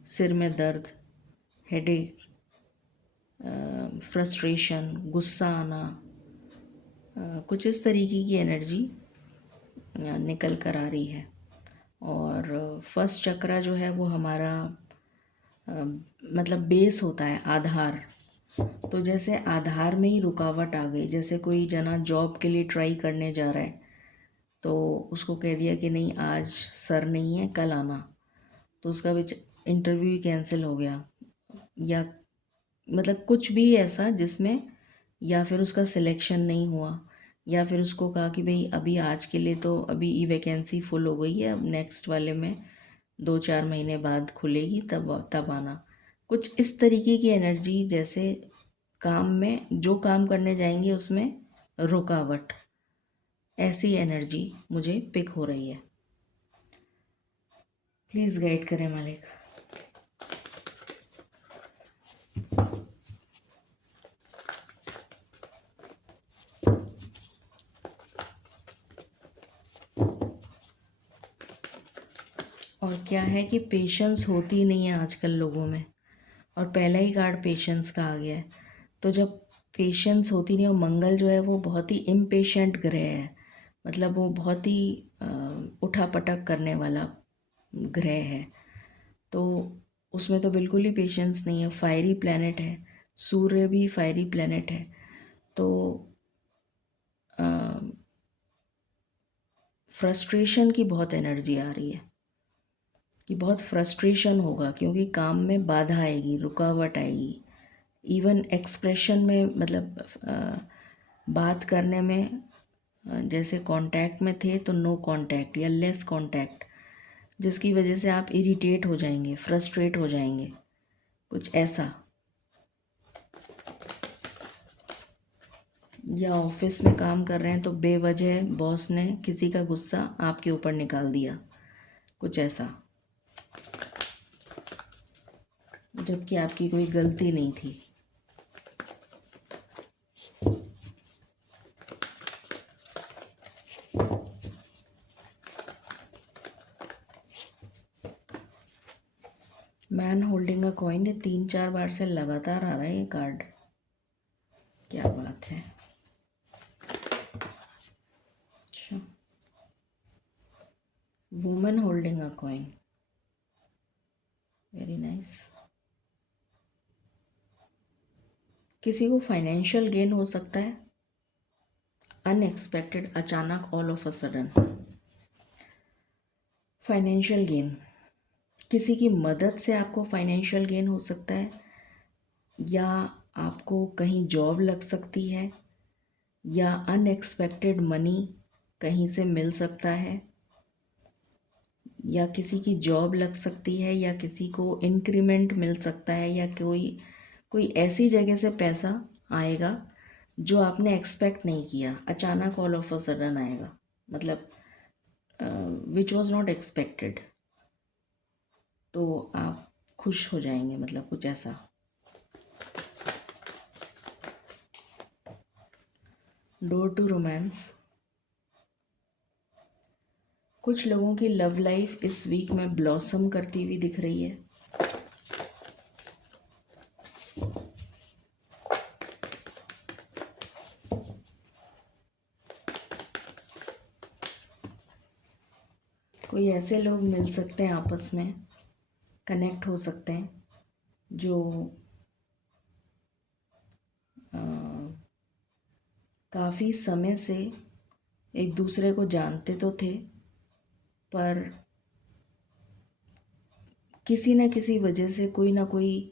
सिर में दर्द, हेडेक, फ्रस्ट्रेशन, गुस्सा आना, कुछ इस तरीके की एनर्जी निकल कर आ रही है। और फर्स्ट चक्रा जो है वो हमारा मतलब बेस होता है, आधार। तो जैसे आधार में ही रुकावट आ गई, जैसे कोई जना जॉब के लिए ट्राई करने जा रहा है, तो उसको कह दिया कि नहीं आज सर नहीं है, कल आना, तो उसका इंटरव्यू ही कैंसिल हो गया, या मतलब कुछ भी ऐसा जिसमें, या फिर उसका सिलेक्शन नहीं हुआ, या फिर उसको कहा कि भाई अभी आज के लिए तो अभी ये वैकेंसी फुल हो गई है, अब नेक्स्ट वाले में 2-4 महीने बाद खुलेगी, तब आना। कुछ इस तरीके की एनर्जी, जैसे काम में जो काम करने जाएंगे उसमें रुकावट, ऐसी एनर्जी मुझे पिक हो रही है। प्लीज़ गाइड करें मालिक। और क्या है कि पेशेंस होती नहीं है आजकल लोगों में, और पहला ही कार्ड पेशेंस का आ गया है। तो जब पेशेंस होती नहीं, और मंगल जो है वो बहुत ही इम्पेशेंट ग्रह है, मतलब वो बहुत ही उठा पटक करने वाला ग्रह है, तो उसमें तो बिल्कुल ही पेशेंस नहीं है। फायरी प्लैनेट है, सूर्य भी फायरी प्लैनेट है, तो फ्रस्ट्रेशन की बहुत एनर्जी आ रही है कि बहुत फ्रस्ट्रेशन होगा, क्योंकि काम में बाधा आएगी, रुकावट आएगी, इवन एक्सप्रेशन में, मतलब बात करने में, जैसे कांटेक्ट में थे तो नो कांटेक्ट या लेस कांटेक्ट, जिसकी वजह से आप इरिटेट हो जाएंगे, फ्रस्ट्रेट हो जाएंगे, कुछ ऐसा। या ऑफिस में काम कर रहे हैं तो बेवजह बॉस ने किसी का गुस्सा आपके ऊपर निकाल दिया, कुछ ऐसा, जबकि आपकी कोई गलती नहीं थी। मैन होल्डिंग अ कॉइन, ये 3-4 बार से लगातार आ रहा है ये कार्ड। क्या बात है। अच्छा, women holding a coin, very nice. किसी को फाइनेंशियल गेन हो सकता है, अनएक्सपेक्टेड, अचानक, all of a sudden financial gain. किसी की मदद से आपको फाइनेंशियल गेन हो सकता है, या आपको कहीं जॉब लग सकती है, या अनएक्सपेक्टेड मनी कहीं से मिल सकता है, या किसी की जॉब लग सकती है, या किसी को इंक्रीमेंट मिल सकता है, या कोई कोई ऐसी जगह से पैसा आएगा जो आपने एक्सपेक्ट नहीं किया, अचानक ऑल ऑफ अ सडन आएगा, मतलब विच वॉज नॉट एक्सपेक्टेड। तो आप खुश हो जाएंगे, मतलब कुछ ऐसा। Door to romance. कुछ लोगों की लव लाइफ इस वीक में ब्लॉसम करती हुई दिख रही है। कोई ऐसे लोग मिल सकते हैं, आपस में कनेक्ट हो सकते हैं, जो काफ़ी समय से एक दूसरे को जानते तो थे, पर किसी न किसी वजह से कोई ना कोई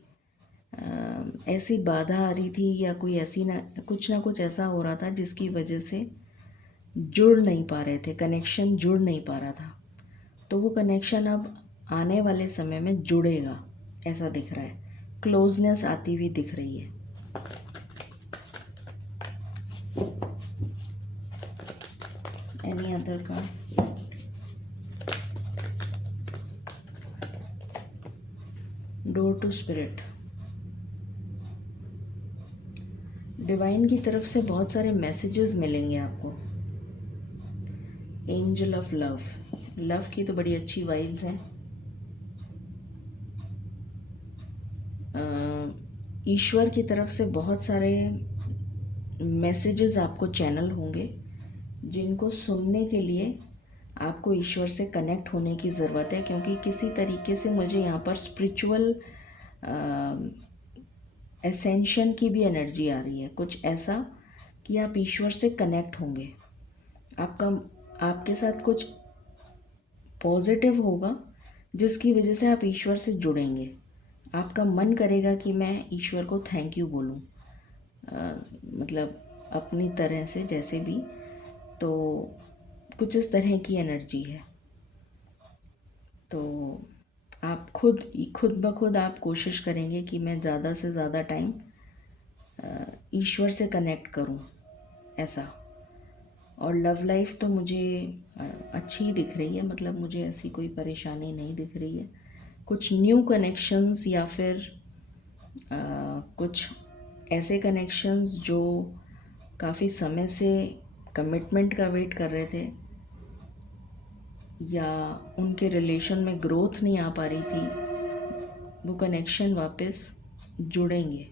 ऐसी बाधा आ रही थी, या कोई ऐसी ना कुछ ऐसा हो रहा था जिसकी वजह से जुड़ नहीं पा रहे थे, कनेक्शन जुड़ नहीं पा रहा था। तो वो कनेक्शन अब आने वाले समय में जुड़ेगा, ऐसा दिख रहा है। क्लोजनेस आती हुई दिख रही है। Any other card? Door to spirit. Divine की तरफ से बहुत सारे मैसेजेस मिलेंगे आपको। एंजल ऑफ लव, लव की तो बड़ी अच्छी वाइब्स हैं। ईश्वर की तरफ से बहुत सारे मैसेजेस आपको चैनल होंगे, जिनको सुनने के लिए आपको ईश्वर से कनेक्ट होने की ज़रूरत है, क्योंकि किसी तरीके से मुझे यहाँ पर स्पिरिचुअल एसेंशन की भी एनर्जी आ रही है। कुछ ऐसा कि आप ईश्वर से कनेक्ट होंगे, आपका आपके साथ कुछ पॉजिटिव होगा जिसकी वजह से आप ईश्वर से जुड़ेंगे। आपका मन करेगा कि मैं ईश्वर को थैंक यू बोलूं, मतलब अपनी तरह से जैसे भी। तो कुछ इस तरह की एनर्जी है। तो आप खुद ब खुद आप कोशिश करेंगे कि मैं ज़्यादा से ज़्यादा टाइम ईश्वर से कनेक्ट करूं, ऐसा। और लव लाइफ तो मुझे अच्छी ही दिख रही है, मतलब मुझे ऐसी कोई परेशानी नहीं दिख रही है। कुछ न्यू कनेक्शंस, या फिर कुछ ऐसे कनेक्शंस जो काफ़ी समय से कमिटमेंट का वेट कर रहे थे, या उनके रिलेशन में ग्रोथ नहीं आ पा रही थी, वो कनेक्शन वापस जुड़ेंगे,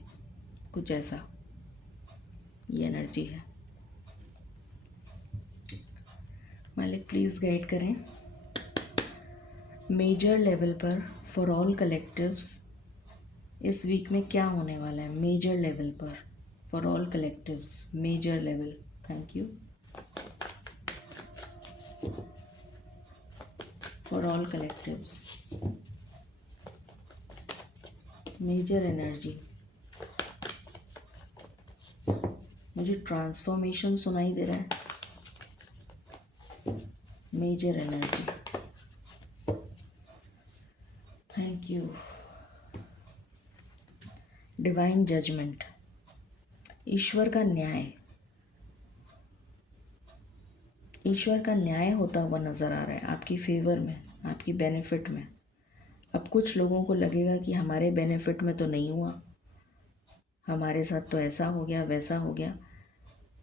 कुछ ऐसा ये एनर्जी है। मालिक प्लीज़ गाइड करें मेजर लेवल पर फॉर ऑल कलेक्टिव्स। इस वीक में क्या होने वाला है मेजर लेवल पर for all collectives, major level. Thank you. For all collectives, major energy. मुझे ट्रांसफॉर्मेशन सुनाई दे रहा है। Major energy, thank you. Divine judgement, ईश्वर का न्याय। ईश्वर का न्याय होता हुआ नज़र आ रहा है आपकी फेवर में, आपकी बेनिफिट में। अब कुछ लोगों को लगेगा कि हमारे बेनिफिट में तो नहीं हुआ, हमारे साथ तो ऐसा हो गया वैसा हो गया,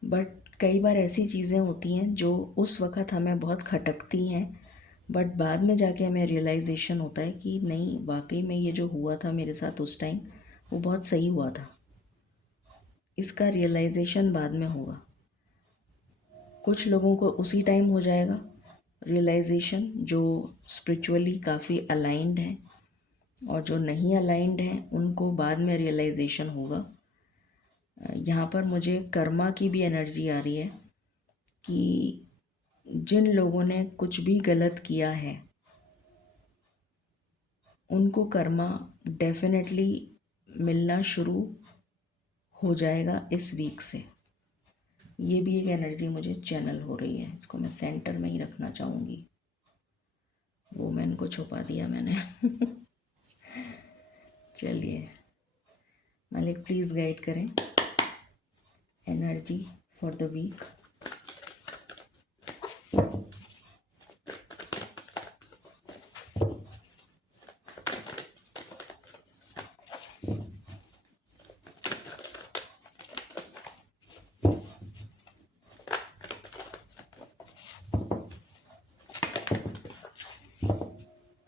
बट कई बार ऐसी चीज़ें होती हैं जो उस वक़्त हमें बहुत खटकती हैं, बट बाद में जाके हमें रियलाइजेशन होता है कि नहीं, वाकई में ये जो हुआ था मेरे साथ उस टाइम वो बहुत सही हुआ था। इसका रियलाइजेशन बाद में होगा। कुछ लोगों को उसी टाइम हो जाएगा रियलाइजेशन, जो स्पिरिचुअली काफ़ी अलाइंड हैं, और जो नहीं अलाइंड हैं उनको बाद में रियलाइजेशन होगा। यहाँ पर मुझे कर्मा की भी एनर्जी आ रही है कि जिन लोगों ने कुछ भी गलत किया है उनको कर्मा डेफिनेटली मिलना शुरू हो जाएगा इस वीक से। ये भी एक एनर्जी मुझे चैनल हो रही है, इसको मैं सेंटर में ही रखना चाहूँगी। वुमेन को छुपा दिया मैंने। चलिए मालिक प्लीज़ गाइड करें energy for the week.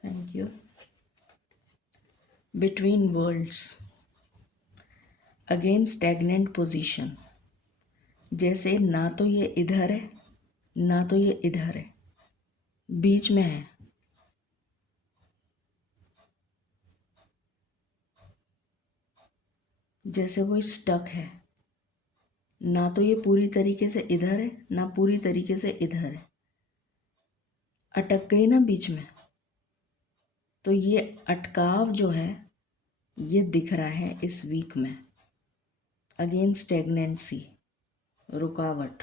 Thank you. Between worlds, again stagnant position, जैसे ना तो ये इधर है ना तो ये इधर है, बीच में है। जैसे कोई स्टक है, ना तो ये पूरी तरीके से इधर है ना पूरी तरीके से इधर है, अटक गई ना बीच में। तो ये अटकाव जो है ये दिख रहा है इस वीक में। अगेन स्टेगनेंसी, रुकावट,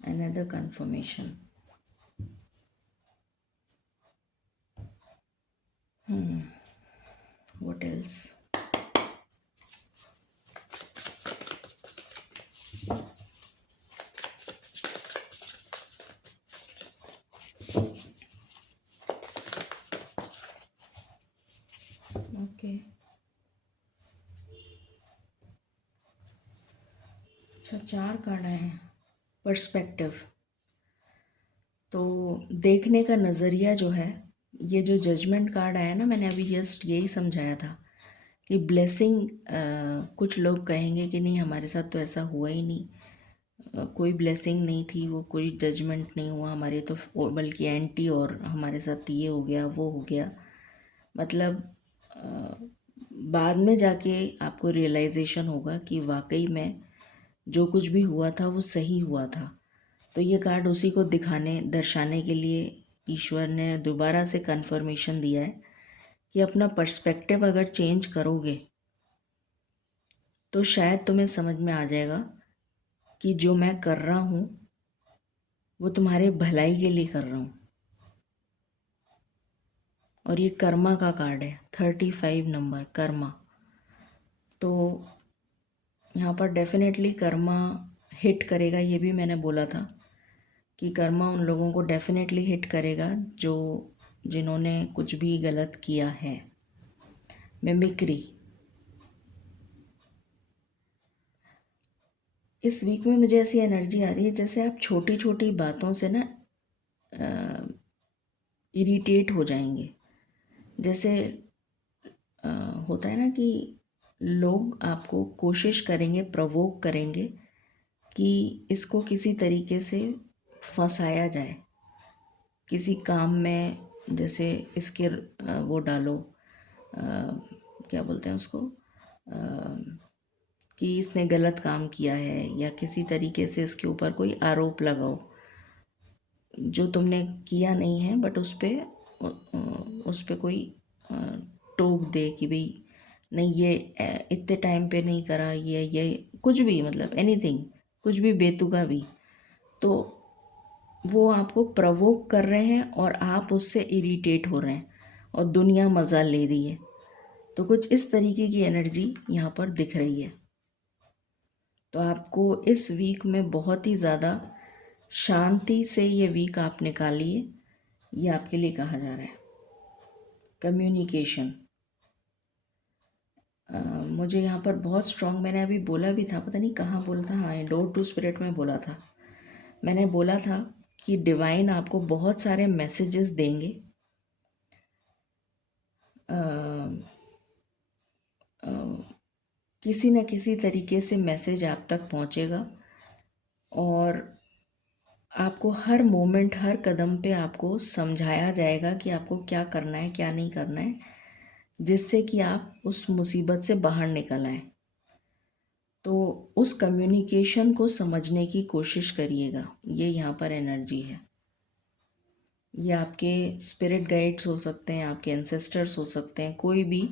another confirmation. What else? Okay, अच्छा 4 कार्ड आए हैं। पर्सपेक्टिव, तो देखने का नज़रिया जो है, ये जो जजमेंट कार्ड आया ना, मैंने अभी जस्ट यही समझाया था कि ब्लेसिंग, कुछ लोग कहेंगे कि नहीं हमारे साथ तो ऐसा हुआ ही नहीं, कोई ब्लेसिंग नहीं थी, वो कोई जजमेंट नहीं हुआ हमारे तो, बल्कि एंटी, और हमारे साथ ये हो गया वो हो गया। मतलब बाद में जाके आपको रियलाइजेशन होगा कि वाकई में जो कुछ भी हुआ था वो सही हुआ था। तो ये कार्ड उसी को दिखाने दर्शाने के लिए ईश्वर ने दोबारा से कन्फर्मेशन दिया है कि अपना पर्सपेक्टिव अगर चेंज करोगे तो शायद तुम्हें समझ में आ जाएगा कि जो मैं कर रहा हूँ वो तुम्हारे भलाई के लिए कर रहा हूँ। और ये कर्मा का कार्ड है, 35 नंबर, कर्मा। तो यहाँ पर डेफिनेटली कर्मा हिट करेगा, ये भी मैंने बोला था कि कर्मा उन लोगों को डेफिनेटली हिट करेगा जो जिन्होंने कुछ भी गलत किया है। मिमिक्री, इस वीक में मुझे ऐसी एनर्जी आ रही है जैसे आप छोटी छोटी बातों से ना इरिटेट हो जाएंगे। जैसे होता है ना कि लोग आपको कोशिश करेंगे, प्रवोक करेंगे कि इसको किसी तरीके से फंसाया जाए किसी काम में। जैसे इसके वो डालो, क्या बोलते हैं उसको, कि इसने गलत काम किया है, या किसी तरीके से इसके ऊपर कोई आरोप लगाओ जो तुमने किया नहीं है, बट उस पे कोई टोक दे कि भाई नहीं ये इतने टाइम पे नहीं करा, ये कुछ भी, मतलब एनीथिंग, कुछ भी बेतुका भी। तो वो आपको प्रवोक कर रहे हैं और आप उससे इरिटेट हो रहे हैं और दुनिया मज़ा ले रही है। तो कुछ इस तरीके की एनर्जी यहाँ पर दिख रही है। तो आपको इस वीक में बहुत ही ज़्यादा शांति से ये वीक आप निकालिए, ये आपके लिए कहा जा रहा है। कम्युनिकेशन, मुझे यहाँ पर बहुत स्ट्रॉन्ग, मैंने अभी बोला भी था, पता नहीं कहाँ बोला था, हाँ डोर टू स्पिरिट में बोला था। मैंने बोला था कि डिवाइन आपको बहुत सारे मैसेजेस देंगे। अ, अ, किसी न किसी तरीके से मैसेज आप तक पहुंचेगा और आपको हर मोमेंट, हर कदम पे आपको समझाया जाएगा कि आपको क्या करना है, क्या नहीं करना है, जिससे कि आप उस मुसीबत से बाहर निकल आएं। तो उस कम्युनिकेशन को समझने की कोशिश करिएगा। ये यहाँ पर एनर्जी है। ये आपके स्पिरिट गाइड्स हो सकते हैं, आपके एंसेस्टर्स हो सकते हैं, कोई भी,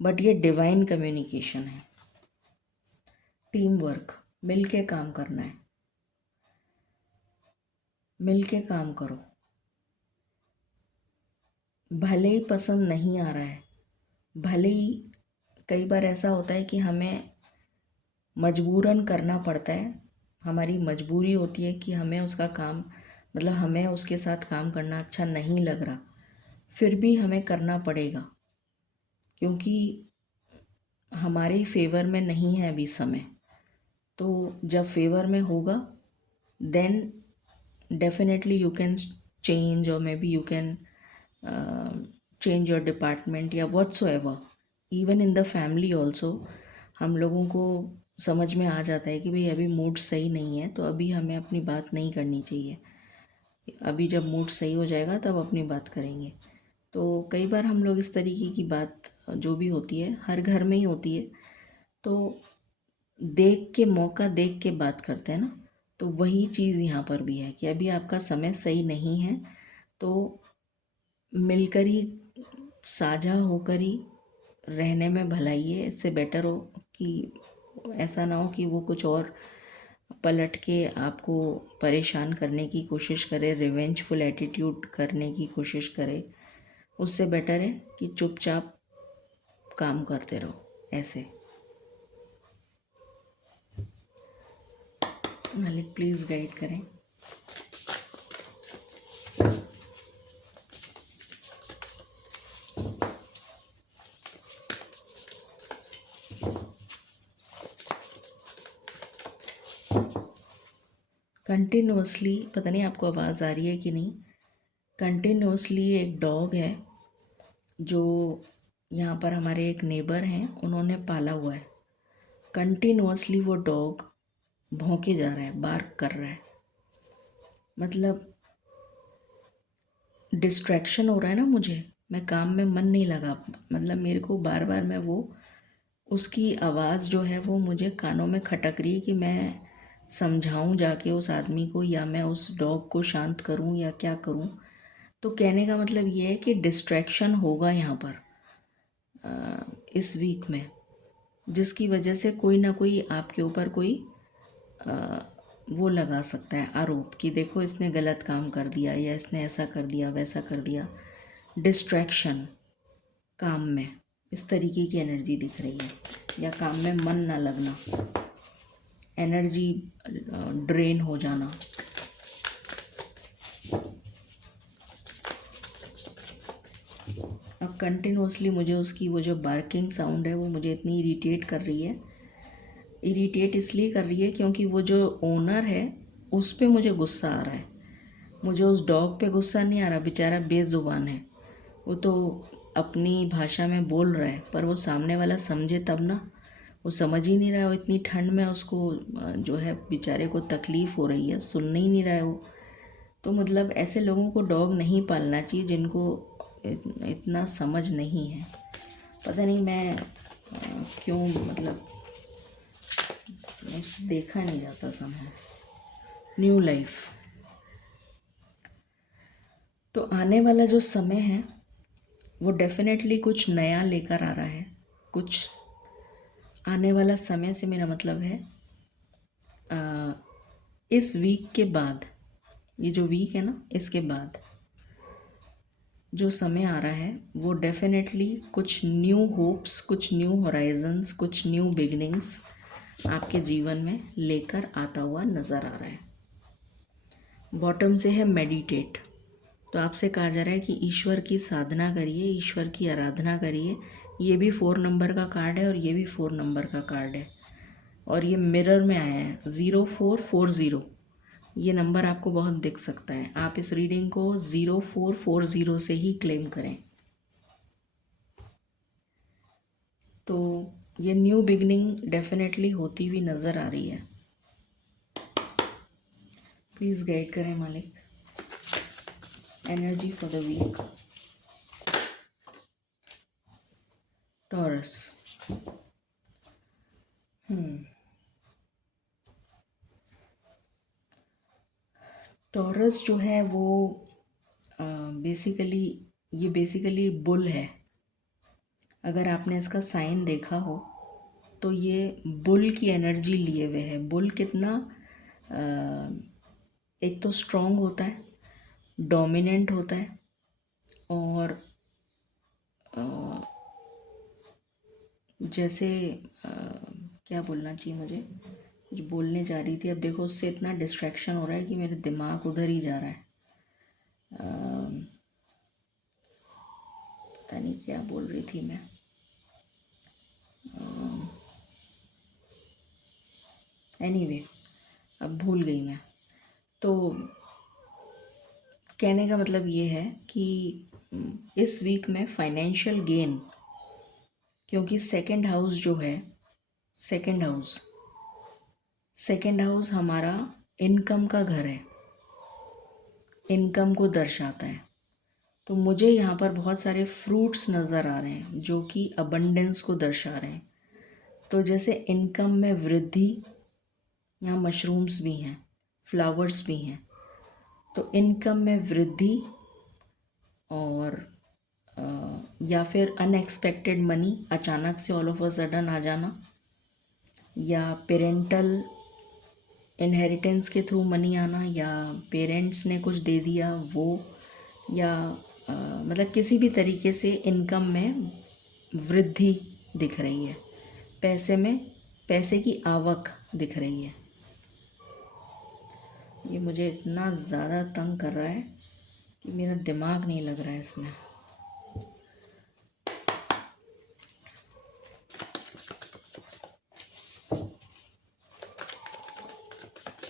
बट ये डिवाइन कम्युनिकेशन है। टीम वर्क, मिल के काम करना है, मिल के काम करो। भले ही पसंद नहीं आ रहा है, भले ही कई बार ऐसा होता है कि हमें मजबूरन करना पड़ता है, हमारी मजबूरी होती है कि हमें उसका काम, मतलब हमें उसके साथ काम करना अच्छा नहीं लग रहा, फिर भी हमें करना पड़ेगा क्योंकि हमारे फेवर में नहीं है अभी समय। तो जब फेवर में होगा then definitely you can change, और maybe you can change your department या whatsoever. Even in the family also हम लोगों को समझ में आ जाता है कि भाई अभी मूड सही नहीं है, तो अभी हमें अपनी बात नहीं करनी चाहिए, अभी जब मूड सही हो जाएगा तब अपनी बात करेंगे। तो कई बार हम लोग इस तरीके की बात जो भी होती है हर घर में ही होती है, तो देख के, मौका देख के बात करते हैं ना। तो वही चीज़ यहाँ पर भी है कि अभी आपका समय सही नहीं है, तो मिलकर ही, साझा होकर ही रहने में भलाई है। इससे बेटर हो कि ऐसा ना हो कि वो कुछ और पलट के आपको परेशान करने की कोशिश करे, रिवेंजफुल एटीट्यूड करने की कोशिश करे। उससे बेटर है कि चुपचाप काम करते रहो ऐसे। मालिक प्लीज़ गाइड करें। कंटिन्यूसली, पता नहीं आपको आवाज़ आ रही है कि नहीं, कंटिन्यूसली एक डॉग है जो यहाँ पर हमारे एक नेबर हैं, उन्होंने पाला हुआ है। कंटिन्यूसली वो डॉग भौंके जा रहा है, बार्क कर रहा है, मतलब डिस्ट्रैक्शन हो रहा है ना मुझे, मैं काम में मन नहीं लगा, मतलब मेरे को बार बार मैं वो, उसकी आवाज़ जो है वो मुझे कानों में खटक रही है कि मैं समझाऊं जाके उस आदमी को, या मैं उस डॉग को शांत करूं, या क्या करूं। तो कहने का मतलब ये है कि डिस्ट्रैक्शन होगा यहाँ पर इस वीक में, जिसकी वजह से कोई ना कोई आपके ऊपर कोई वो लगा सकता है आरोप कि देखो इसने गलत काम कर दिया, या इसने ऐसा कर दिया, वैसा कर दिया। डिस्ट्रैक्शन काम में, इस तरीके की एनर्जी दिख रही है, या काम में मन ना लगना, एनर्जी ड्रेन हो जाना। अब कंटिन्यूसली मुझे उसकी वो जो बार्किंग साउंड है वो मुझे इतनी इरिटेट कर रही है। इरिटेट इसलिए कर रही है क्योंकि वो जो ओनर है उस पे मुझे गुस्सा आ रहा है, मुझे उस डॉग पे गुस्सा नहीं आ रहा, बेचारा बेजुबान है, वो तो अपनी भाषा में बोल रहा है, पर वो सामने वाला समझे तब ना, वो समझ ही नहीं रहा है। वो इतनी ठंड में उसको जो है बेचारे को तकलीफ़ हो रही है, सुन ही नहीं रहा है वो। तो मतलब ऐसे लोगों को डॉग नहीं पालना चाहिए जिनको इतना समझ नहीं है। पता नहीं मैं क्यों, मतलब देखा नहीं जाता समय। न्यू लाइफ, तो आने वाला जो समय है वो डेफिनेटली कुछ नया लेकर आ रहा है। कुछ आने वाला समय से मेरा मतलब है इस वीक के बाद, ये जो वीक है ना, इसके बाद जो समय आ रहा है वो डेफिनेटली कुछ न्यू होप्स, कुछ न्यू होराइजन्स, कुछ न्यू बिगनिंग्स आपके जीवन में लेकर आता हुआ नज़र आ रहा है। बॉटम से है मेडिटेट, तो आपसे कहा जा रहा है कि ईश्वर की साधना करिए, ईश्वर की आराधना करिए। ये भी 4 नंबर का कार्ड है और ये भी 4 नंबर का कार्ड है, और ये मिरर में आया है 0440, ये नंबर आपको बहुत दिख सकता है। आप इस रीडिंग को 0440 से ही क्लेम करें। तो ये न्यू बिगनिंग डेफिनेटली होती हुई नज़र आ रही है। प्लीज़ गाइड करें मालिक। Energy for the week. Taurus. Taurus जो है वो बेसिकली बुल है। अगर आपने इसका साइन देखा हो तो ये बुल की एनर्जी लिए हुए है। बुल कितना एक तो स्ट्रॉन्ग होता है, डोमिनेंट होता है, और जैसे क्या बोलना चाहिए मुझे, कुछ बोलने जा रही थी, अब देखो उससे इतना डिस्ट्रैक्शन हो रहा है कि मेरा दिमाग उधर ही जा रहा है। पता नहीं क्या बोल रही थी मैं। एनीवे अब भूल गई मैं। तो कहने का मतलब ये है कि इस वीक में फाइनेंशियल गेन, क्योंकि सेकंड हाउस सेकंड हाउस हमारा इनकम का घर है, इनकम को दर्शाता है। तो मुझे यहाँ पर बहुत सारे फ्रूट्स नज़र आ रहे हैं जो कि अबंडेंस को दर्शा रहे हैं। तो जैसे इनकम में वृद्धि, यहाँ मशरूम्स भी हैं, फ्लावर्स भी हैं। तो इनकम में वृद्धि, और या फिर अनएक्सपेक्टेड मनी, अचानक से ऑल ऑफ अ सडन आ जाना, या पेरेंटल इनहेरिटेंस के थ्रू मनी आना, या पेरेंट्स ने कुछ दे दिया वो, या मतलब किसी भी तरीके से इनकम में वृद्धि दिख रही है, पैसे की आवक दिख रही है। ये मुझे इतना ज़्यादा तंग कर रहा है कि मेरा दिमाग नहीं लग रहा है इसमें।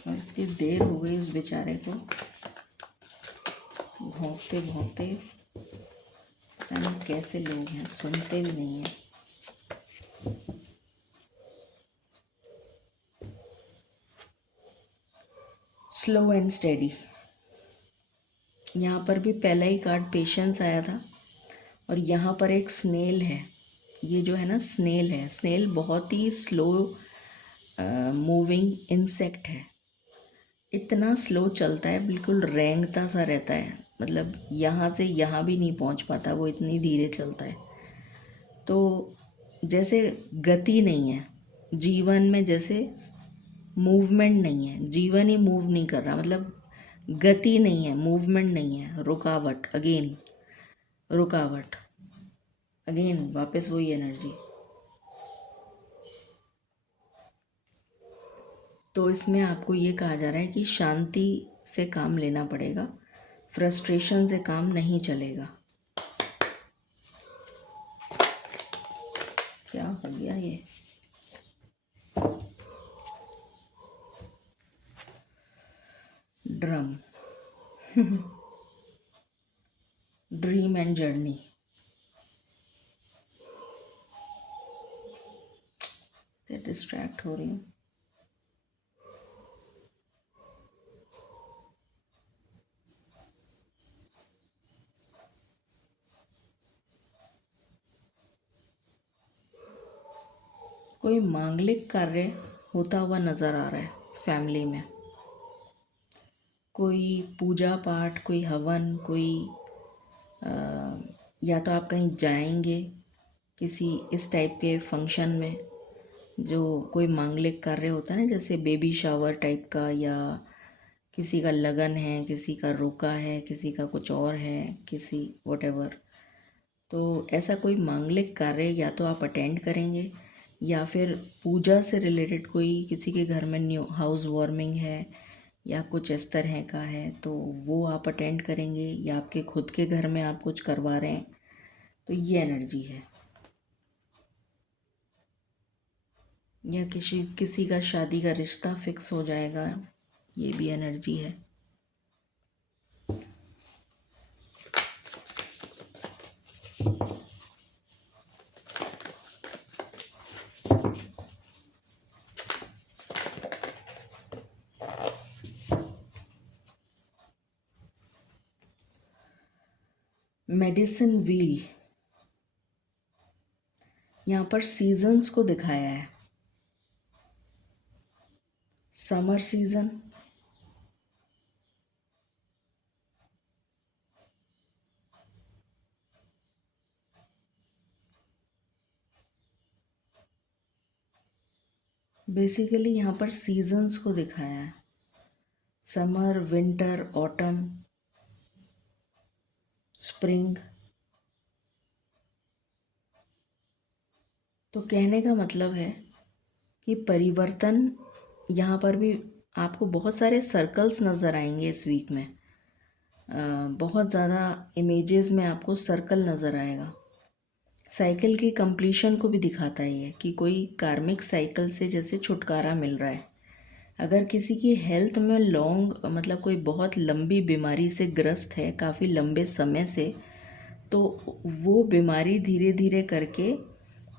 और इतनी देर हो गई उस बेचारे को भौंकते भौंकते। पता नहीं कैसे लोग हैं, सुनते भी नहीं हैं। Slow and steady. यहाँ पर भी पहला ही कार्ड पेशेंस आया था, और यहाँ पर एक स्नेल है। ये जो है ना स्नेल है, स्नेल बहुत ही स्लो मूविंग इंसेक्ट है। इतना स्लो चलता है, बिल्कुल रेंगता सा रहता है, मतलब यहाँ से यहाँ भी नहीं पहुँच पाता, वो इतनी धीरे चलता है। तो जैसे गति नहीं है जीवन में, जैसे मूवमेंट नहीं है, जीवन ही मूव नहीं कर रहा, मतलब गति नहीं है, मूवमेंट नहीं है, रुकावट अगेन वापस वही एनर्जी। तो इसमें आपको ये कहा जा रहा है कि शांति से काम लेना पड़ेगा, फ्रस्ट्रेशन से काम नहीं चलेगा। क्या हो गया ये? Drum. Dream and journey. Distract हो रही हूँ। कोई मांगलिक कार्य होता हुआ नज़र आ रहा है फैमिली में। कोई पूजा पाठ, कोई हवन, कोई या तो आप कहीं जाएंगे किसी इस टाइप के फंक्शन में, जो कोई मांगलिक कार्य होता है ना, जैसे बेबी शावर टाइप का, या किसी का लगन है, किसी का रोका है, किसी का कुछ और है, किसी वॉटेवर। तो ऐसा कोई मांगलिक कार्य या तो आप अटेंड करेंगे, या फिर पूजा से रिलेटेड कोई किसी के घर में न्यू हाउस वार्मिंग है या कुछ इस तरह का है, तो वो आप अटेंड करेंगे, या आपके खुद के घर में आप कुछ करवा रहे हैं। तो ये एनर्जी है। या किसी किसी का शादी का रिश्ता फिक्स हो जाएगा, ये भी एनर्जी है। मेडिसिन व्हील, यहाँ पर सीजन्स को दिखाया है। समर सीजन, बेसिकली यहाँ पर सीजन्स को दिखाया है। Summer, winter, autumn, spring. तो कहने का मतलब है कि परिवर्तन, यहाँ पर भी आपको बहुत सारे सर्कल्स नज़र आएंगे इस वीक में। बहुत ज़्यादा इमेजेस में आपको सर्कल नज़र आएगा। साइकिल की कंप्लीशन को भी दिखाता है ये, कि कोई कार्मिक साइकिल से जैसे छुटकारा मिल रहा है। अगर किसी की हेल्थ में लॉन्ग, मतलब कोई बहुत लंबी बीमारी से ग्रस्त है काफ़ी लंबे समय से, तो वो बीमारी धीरे धीरे करके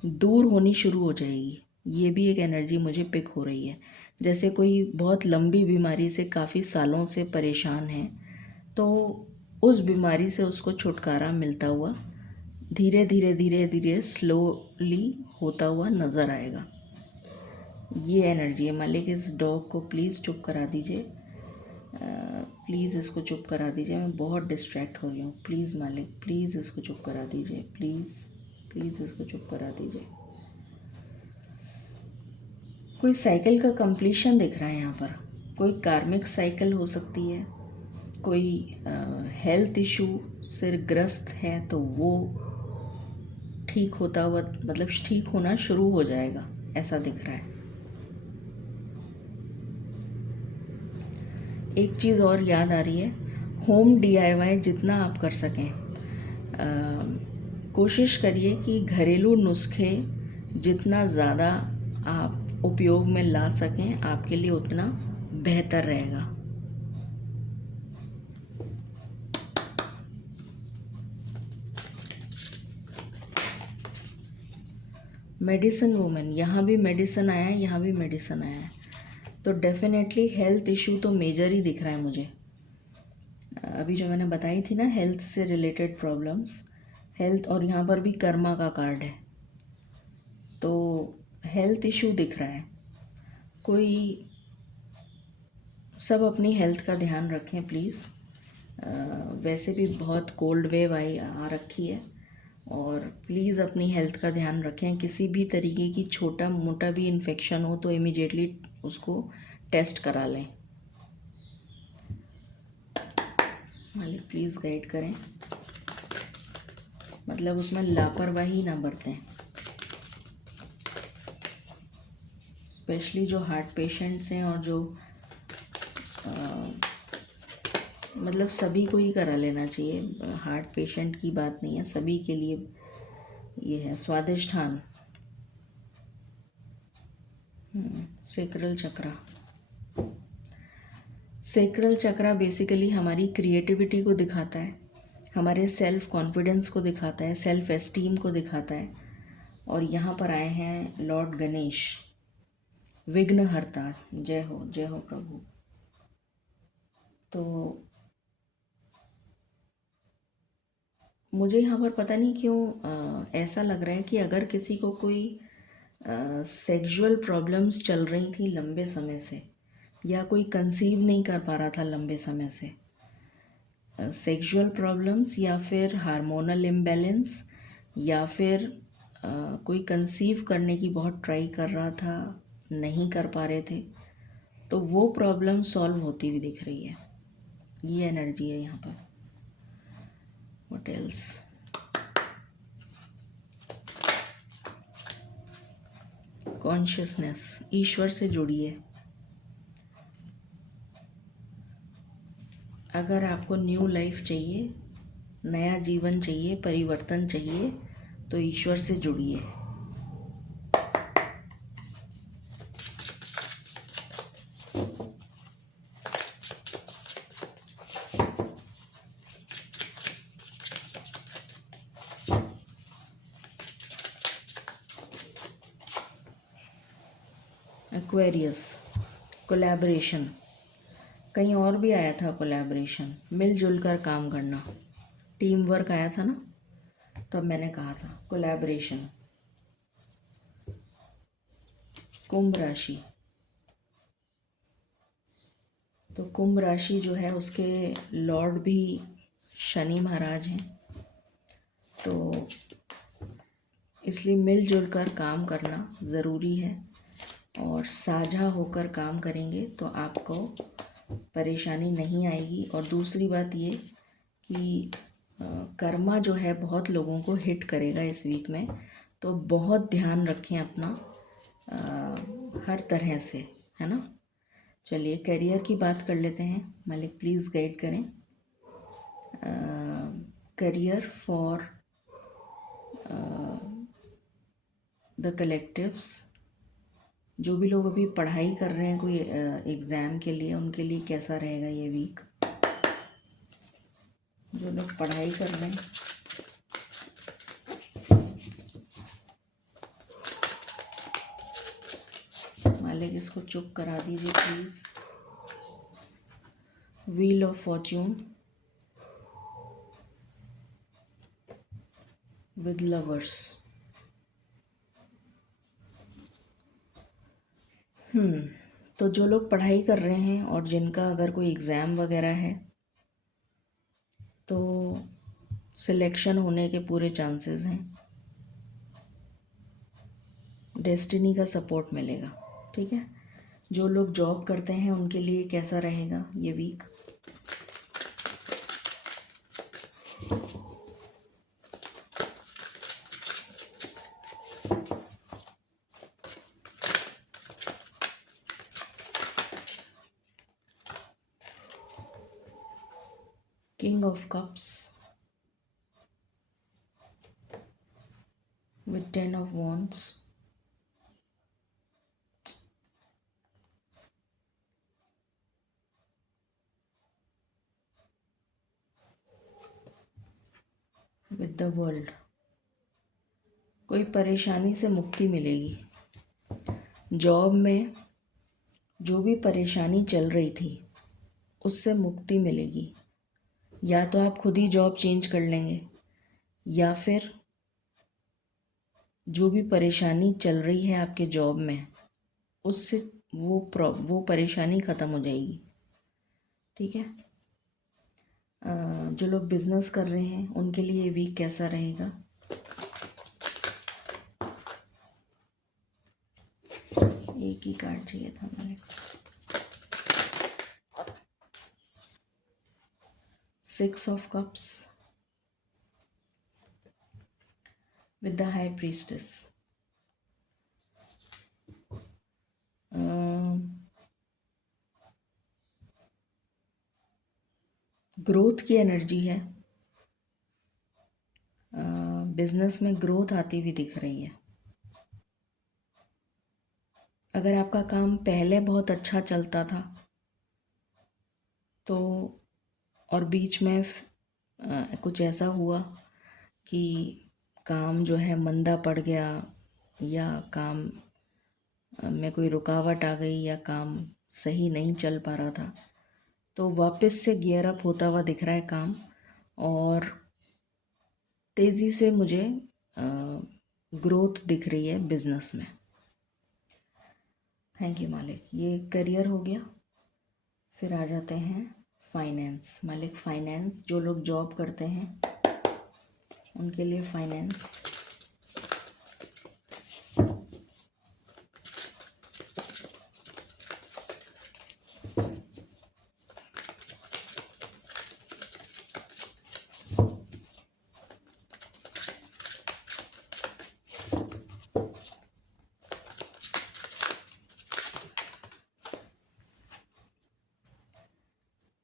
दूर होनी शुरू हो जाएगी। ये भी एक एनर्जी मुझे पिक हो रही है। जैसे कोई बहुत लंबी बीमारी से काफ़ी सालों से परेशान है, तो उस बीमारी से उसको छुटकारा मिलता हुआ धीरे धीरे धीरे धीरे स्लोली होता हुआ नज़र आएगा। ये एनर्जी है। मालिक, इस डॉग को प्लीज़ चुप करा दीजिए, प्लीज़ इसको चुप करा दीजिए, मैं बहुत डिस्ट्रैक्ट हो रही हूँ। प्लीज़ मालिक, प्लीज़ इसको चुप करा दीजिए, प्लीज़ प्लीज़ इसको चुप करा दीजिए। कोई साइकिल का कंप्लीशन दिख रहा है यहाँ पर। कोई कार्मिक साइकिल हो सकती है, कोई हेल्थ इशू से ग्रस्त है तो वो ठीक होता हुआ, मतलब ठीक होना शुरू हो जाएगा, ऐसा दिख रहा है। एक चीज़ और याद आ रही है, होम DIY जितना आप कर सकें, कोशिश करिए कि घरेलू नुस्खे जितना ज़्यादा आप उपयोग में ला सकें, आपके लिए उतना बेहतर रहेगा। मेडिसिन वूमेन, यहाँ भी मेडिसिन आया है, यहाँ भी मेडिसिन आया है। तो डेफिनेटली हेल्थ इशू तो मेजर ही दिख रहा है मुझे। अभी जो मैंने बताई थी ना, हेल्थ से रिलेटेड प्रॉब्लम्स, हेल्थ, और यहाँ पर भी कर्मा का कार्ड है, तो हेल्थ इशू दिख रहा है। कोई, सब अपनी हेल्थ का ध्यान रखें प्लीज़। वैसे भी बहुत कोल्ड वेव आई आ रखी है, और प्लीज़ अपनी हेल्थ का ध्यान रखें। किसी भी तरीके की छोटा मोटा भी इन्फेक्शन हो तो इमीडिएटली उसको टेस्ट करा लें। मालिक प्लीज़ गाइड करें, मतलब उसमें लापरवाही ना बरतें। स्पेशली जो हार्ट पेशेंट्स हैं, और जो मतलब सभी को ही करा लेना चाहिए, हार्ट पेशेंट की बात नहीं है, सभी के लिए ये है। स्वादिष्ठान, सेक्रल चक्रा। सेक्रल चक्रा बेसिकली हमारी क्रिएटिविटी को दिखाता है, हमारे सेल्फ कॉन्फिडेंस को दिखाता है, सेल्फ एस्टीम को दिखाता है। और यहाँ पर आए हैं लॉर्ड गणेश, विघ्नहर्ता। जय हो प्रभु। तो मुझे यहाँ पर पता नहीं क्यों ऐसा लग रहा है कि अगर किसी को कोई सेक्सुअल प्रॉब्लम्स चल रही थी लंबे समय से, या कोई कंसीव नहीं कर पा रहा था लंबे समय से, सेक्सुअल प्रॉब्लम्स या फिर हार्मोनल इम्बैलेंस, या फिर कोई कंसीव करने की बहुत ट्राई कर रहा था, नहीं कर पा रहे थे, तो वो प्रॉब्लम सॉल्व होती हुई दिख रही है। ये एनर्जी है यहाँ पर। What else? कॉन्शियसनेस, ईश्वर से जुड़िए। अगर आपको न्यू लाइफ चाहिए, नया जीवन चाहिए, परिवर्तन चाहिए, तो ईश्वर से जुड़िए। एक्वेरियस, कोलैबोरेशन, कहीं और भी आया था कोलैबोरेशन, मिलजुल कर काम करना, टीम वर्क आया था ना, तब मैंने कहा था कोलैबोरेशन। कुंभ राशि, तो कुंभ राशि जो है उसके लॉर्ड भी शनि महाराज हैं, तो इसलिए मिलजुल कर काम करना ज़रूरी है और साझा होकर काम करेंगे तो आपको परेशानी नहीं आएगी। और दूसरी बात ये कि कर्मा जो है बहुत लोगों को हिट करेगा इस वीक में, तो बहुत ध्यान रखें अपना हर तरह से, है ना। चलिए करियर की बात कर लेते हैं, मालिक प्लीज़ गाइड करें। करियर फॉर द कलेक्टिव्स, जो भी लोग अभी पढ़ाई कर रहे हैं कोई एग्ज़ाम के लिए, उनके लिए कैसा रहेगा ये वीक। जो लोग पढ़ाई कर रहे हैं, मालिक इसको चुप करा दीजिए please. Wheel of Fortune with lovers. तो जो लोग पढ़ाई कर रहे हैं और जिनका अगर कोई एग्ज़ाम वगैरह है तो सिलेक्शन होने के पूरे चांसेस हैं, डेस्टिनी का सपोर्ट मिलेगा, ठीक है। जो लोग जॉब करते हैं उनके लिए कैसा रहेगा ये week. King of cups with 10 of wands, with the world। कोई परेशानी से मुक्ति मिलेगी। जॉब में जो भी परेशानी चल रही थी उससे मुक्ति मिलेगी। या तो आप खुद ही जॉब चेंज कर लेंगे या फिर जो भी परेशानी चल रही है आपके जॉब में उससे वो परेशानी ख़त्म हो जाएगी, ठीक है। जो लोग बिज़नेस कर रहे हैं उनके लिए ये वीक कैसा रहेगा। एक ही कार्ड चाहिए था मैंने। 6 of cups with the high priestess। Growth की एनर्जी है, बिजनेस में ग्रोथ आती हुई दिख रही है। अगर आपका काम पहले बहुत अच्छा चलता था तो और बीच में कुछ ऐसा हुआ कि काम जो है मंदा पड़ गया या काम में कोई रुकावट आ गई या काम सही नहीं चल पा रहा था, तो वापस से गियर अप होता हुआ दिख रहा है काम, और तेज़ी से मुझे ग्रोथ दिख रही है बिजनेस में। थैंक यू मालिक। ये करियर हो गया। फिर आ जाते हैं फाइनेंस। मालिक फाइनेंस, जो लोग जॉब करते हैं उनके लिए finance.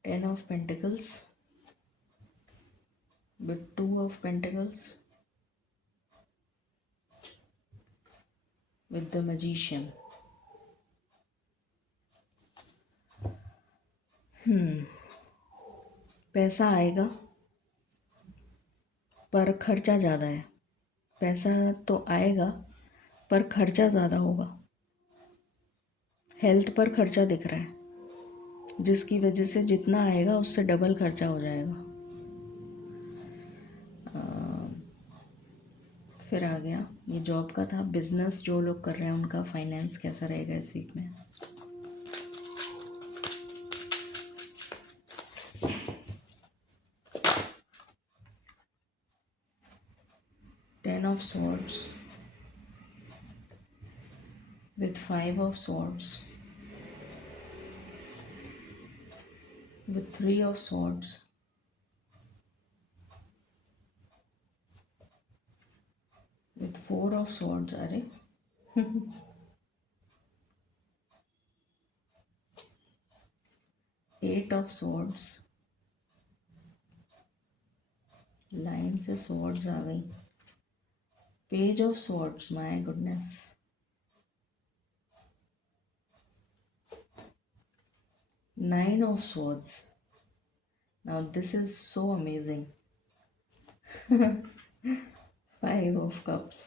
Ten of Pentacles with 2 of Pentacles with the Magician। पैसा आएगा पर खर्चा ज़्यादा है। पैसा तो आएगा पर खर्चा ज़्यादा होगा। हेल्थ पर खर्चा दिख रहा है, जिसकी वजह से जितना आएगा उससे डबल खर्चा हो जाएगा। फिर आ गया, ये जॉब का था। बिजनेस जो लोग कर रहे हैं उनका फाइनेंस कैसा रहेगा इस वीक में। Ten of swords with five of swords, with three of swords, with four of swords, अरे eight of swords, लाइन से swords आ गई। Page of swords, my goodness. Nine of swords, now this is so amazing। Five of cups,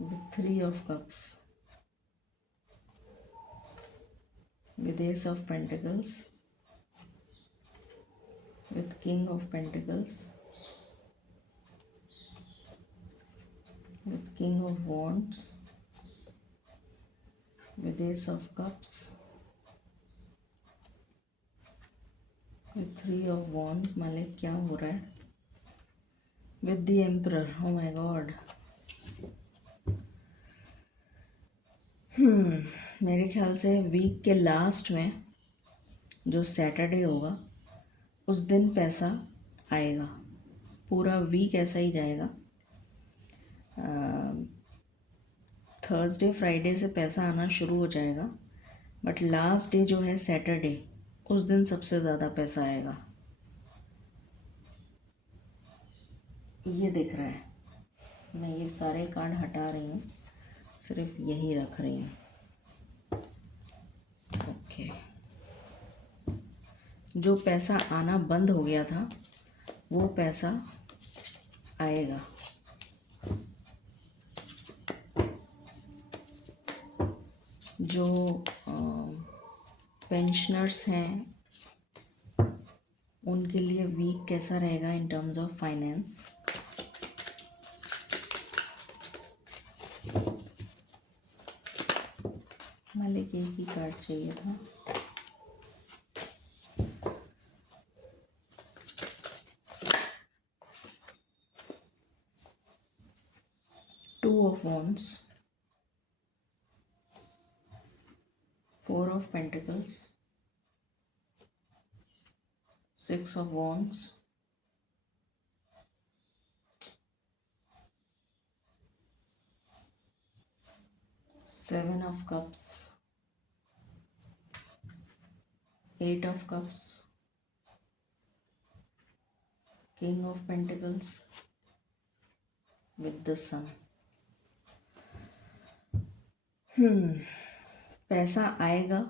with three of cups, with ace of pentacles, with king of pentacles, with king of wands, with ace of cups, with three of wands। मालिक क्या हो रहा है? with the emperor, oh my god। मेरे ख्याल से week के last में जो सैटरडे होगा उस दिन पैसा आएगा। पूरा वीक ऐसा ही जाएगा। थर्सडे फ्राइडे से पैसा आना शुरू हो जाएगा, बट लास्ट डे जो है सैटरडे, उस दिन सबसे ज़्यादा पैसा आएगा। ये दिख रहा है। मैं ये सारे कार्ड हटा रही हूँ, सिर्फ यही रख रही हूँ। ओके, जो पैसा आना बंद हो गया था वो पैसा आएगा। जो पेंशनर्स हैं उनके लिए वीक कैसा रहेगा इन टर्म्स ऑफ फाइनेंस। मालिक एक ही कार्ड चाहिए था। Two of wands, four of pentacles, six of wands, seven of cups, eight of cups, king of pentacles with the sun. पैसा आएगा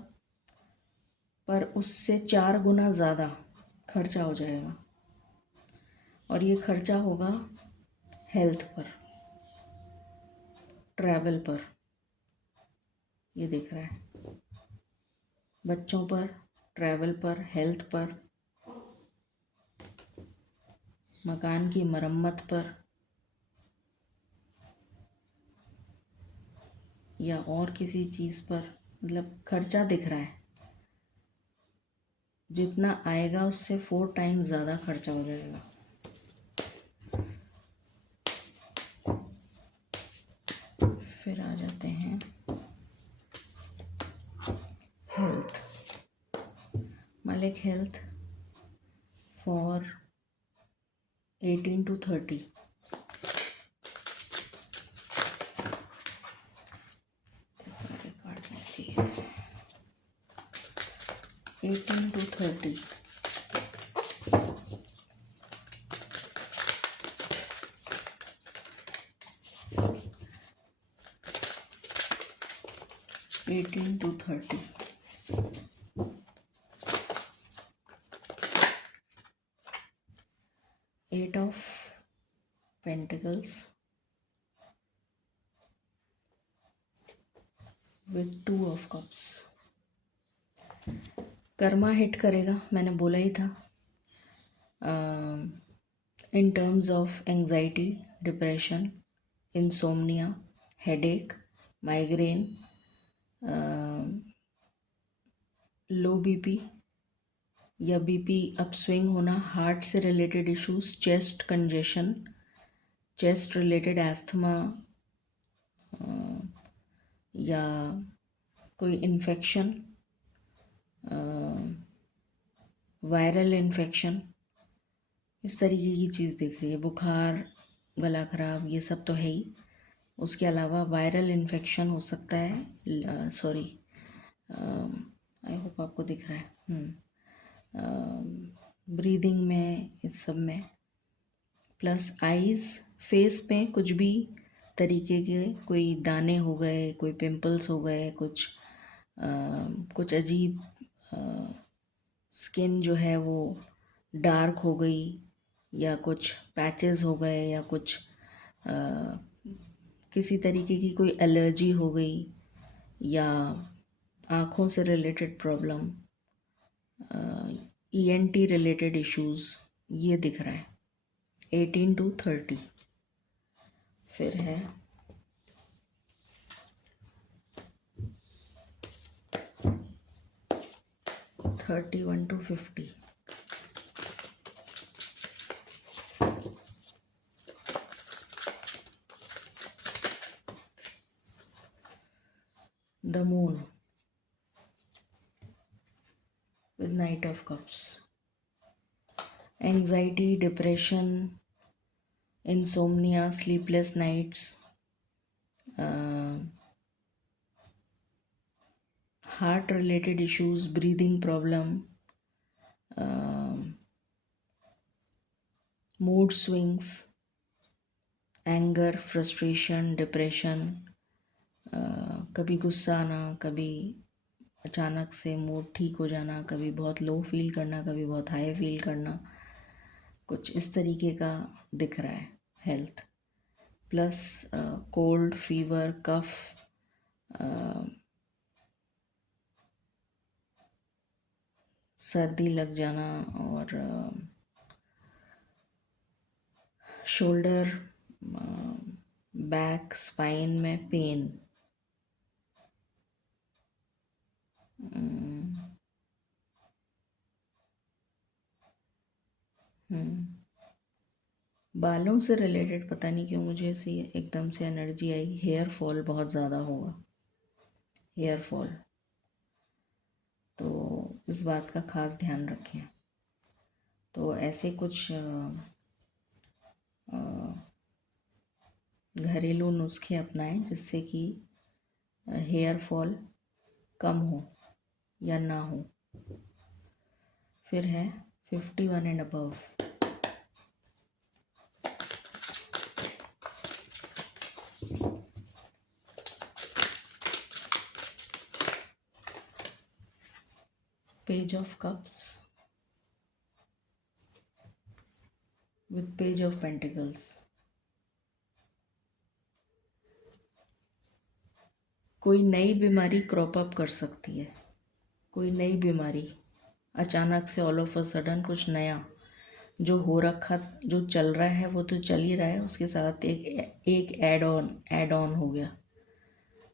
पर उससे 4 गुना ज़्यादा खर्चा हो जाएगा, और ये खर्चा होगा हेल्थ पर, ट्रैवल पर। ये दिख रहा है, बच्चों पर, ट्रैवल पर, हेल्थ पर, मकान की मरम्मत पर, या और किसी चीज़ पर। मतलब खर्चा दिख रहा है, जितना आएगा उससे 4 टाइम्स ज़्यादा खर्चा हो जाएगा। फिर आ जाते हैं हेल्थ। मालिक हेल्थ फॉर 18 to 30। सारे कार्ड नहीं चाहिए थे। 18 to 30, eighteen to 30। Eight of pentacles, with 2 of cups. Karma hit करेगा, मैंने बोला ही था। In terms of anxiety, depression, insomnia, headache, migraine, low BP या बीपी अपस्विंग होना, हार्ट से related issues, chest congestion, chest related asthma, या कोई इन्फेक्शन, वायरल इन्फेक्शन, इस तरीके की चीज़ दिख रही है। बुखार, गला खराब, ये सब तो है ही। उसके अलावा वायरल इन्फेक्शन हो सकता है, सॉरी, आई होप आपको दिख रहा है, ब्रीदिंग में, इस सब में। प्लस आईज, फेस पे कुछ भी तरीके के कोई दाने हो गए, कोई पिंपल्स हो गए, कुछ अजीब स्किन जो है वो डार्क हो गई, या कुछ पैचेस हो गए, या कुछ किसी तरीके की कोई एलर्जी हो गई, या आँखों से related problem, ENT related issues, ये दिख रहा है 18 to 30। फिर है 31 to 50। The moon with Knight of Cups, anxiety, depression, insomnia, sleepless nights, heart related issues, breathing problem, mood swings, anger, frustration, depression, कभी गुस्सा आना, कभी अचानक से मूड ठीक हो जाना, कभी बहुत लो फील करना, कभी बहुत हाई फील करना, कुछ इस तरीके का दिख रहा है हेल्थ। प्लस कोल्ड, फीवर, कफ, सर्दी लग जाना, और शोल्डर, बैक, स्पाइन में पेन। बालों से रिलेटेड पता नहीं क्यों मुझे ऐसी एकदम से एनर्जी आई, हेयर फॉल बहुत ज़्यादा होगा, हेयर फॉल, तो इस बात का खास ध्यान रखें। तो ऐसे कुछ घरेलू नुस्खे अपनाएं जिससे कि हेयर फॉल कम हो या ना हो। फिर है 51 and above. Page of cups with page of pentacles. कोई नई बीमारी क्रॉप अप कर सकती है, कोई नई बीमारी अचानक से, ऑल ऑफ अ सडन कुछ नया जो हो रखा, जो चल रहा है वो तो चल ही रहा है, उसके साथ एक ऐड ऑन हो गया,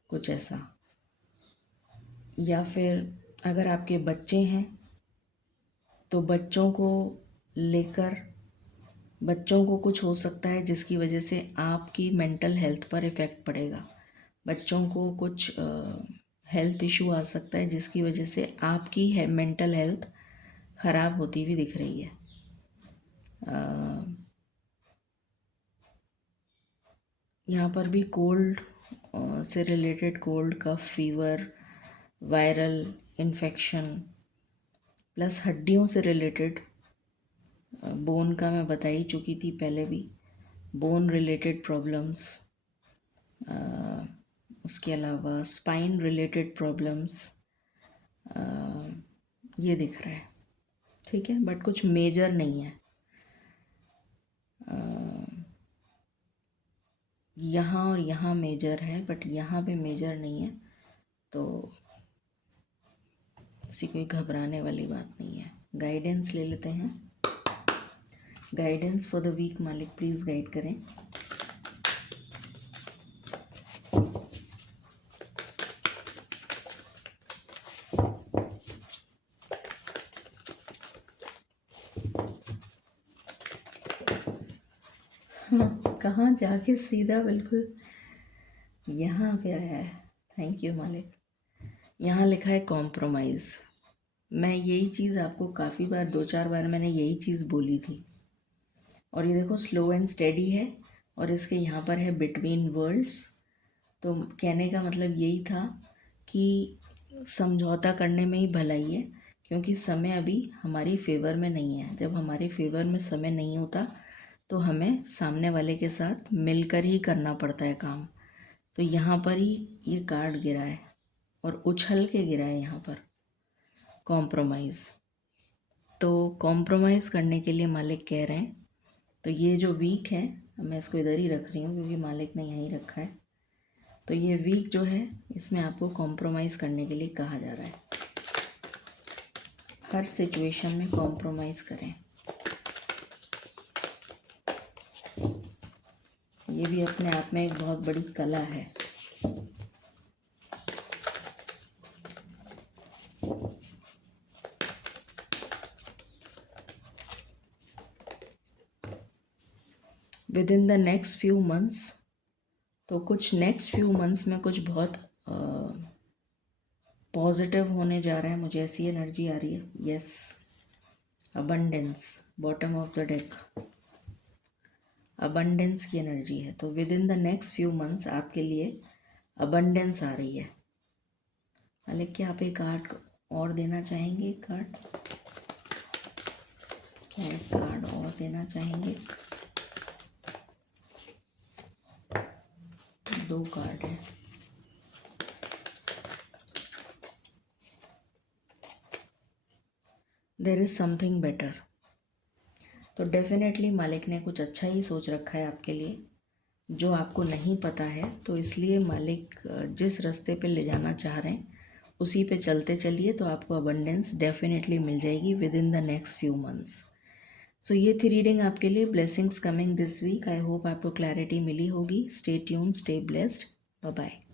कुछ ऐसा। या फिर अगर आपके बच्चे हैं तो बच्चों को लेकर, बच्चों को कुछ हो सकता है जिसकी वजह से आपकी मेंटल हेल्थ पर इफ़ेक्ट पड़ेगा। बच्चों को कुछ हेल्थ इशू आ सकता है जिसकी वजह से आपकी मेंटल हेल्थ ख़राब होती हुई दिख रही है। यहाँ पर भी कोल्ड से रिलेटेड, कोल्ड, कफ, फीवर, वायरल इन्फेक्शन, प्लस हड्डियों से रिलेटेड, बोन का मैं बता ही चुकी थी पहले भी, बोन रिलेटेड प्रॉब्लम्स, उसके अलावा स्पाइन रिलेटेड प्रॉब्लम्स, ये दिख रहा है। ठीक है, बट कुछ मेजर नहीं है। यहाँ और यहाँ मेजर है, बट यहाँ पे मेजर नहीं है। तो इससे कोई घबराने वाली बात नहीं है। गाइडेंस ले लेते हैं। गाइडेंस फॉर द वीक, मालिक प्लीज़ गाइड करें। हाँ, कहाँ जाके सीधा बिल्कुल यहाँ पे आया है। थैंक यू मालिक। यहाँ लिखा है कॉम्प्रोमाइज़। मैं यही चीज़ आपको काफ़ी बार, 2-4 बार मैंने यही चीज़ बोली थी। और ये देखो स्लो एंड स्टेडी है, और इसके यहाँ पर है बिटवीन वर्ल्ड्स। तो कहने का मतलब यही था कि समझौता करने में ही भलाई है, क्योंकि समय अभी हमारी फेवर में नहीं है। जब हमारे फेवर में समय नहीं होता तो हमें सामने वाले के साथ मिलकर ही करना पड़ता है काम। तो यहाँ पर ही ये कार्ड गिरा है, और उछल के गिरा है यहाँ पर कॉम्प्रोमाइज़। तो कॉम्प्रोमाइज़ करने के लिए मालिक कह रहे हैं। तो ये जो वीक है, मैं इसको इधर ही रख रही हूँ क्योंकि मालिक ने यहीं रखा है। तो ये वीक जो है, इसमें आपको कॉम्प्रोमाइज़ करने के लिए कहा जा रहा है। हर सिचुएशन में कॉम्प्रोमाइज़ करें। ये भी अपने आप में एक बहुत बड़ी कला है। With in the next few months, तो कुछ नेक्स्ट फ्यू मंथ्स में कुछ बहुत पॉजिटिव होने जा रहा है। मुझे ऐसी एनर्जी आ रही है। Yes, abundance, bottom of the deck, abundance की एनर्जी है। तो with in the next few months आपके लिए अबंडेंस आ रही है। मालिक, क्या आप एक कार्ड और देना चाहेंगे? एक कार्ड, क्या एक कार्ड और देना चाहेंगे? 2 कार्ड है। There is something better. तो डेफिनेटली मालिक ने कुछ अच्छा ही सोच रखा है आपके लिए, जो आपको नहीं पता है। तो इसलिए मालिक जिस रास्ते पे ले जाना चाह रहे हैं उसी पे चलते चलिए, तो आपको अबंडेंस डेफिनेटली मिल जाएगी within the next few months. So ये थी रीडिंग आपके लिए। Blessings coming this week. I hope आपको क्लैरिटी मिली होगी। Stay tune, stay blessed, bye bye.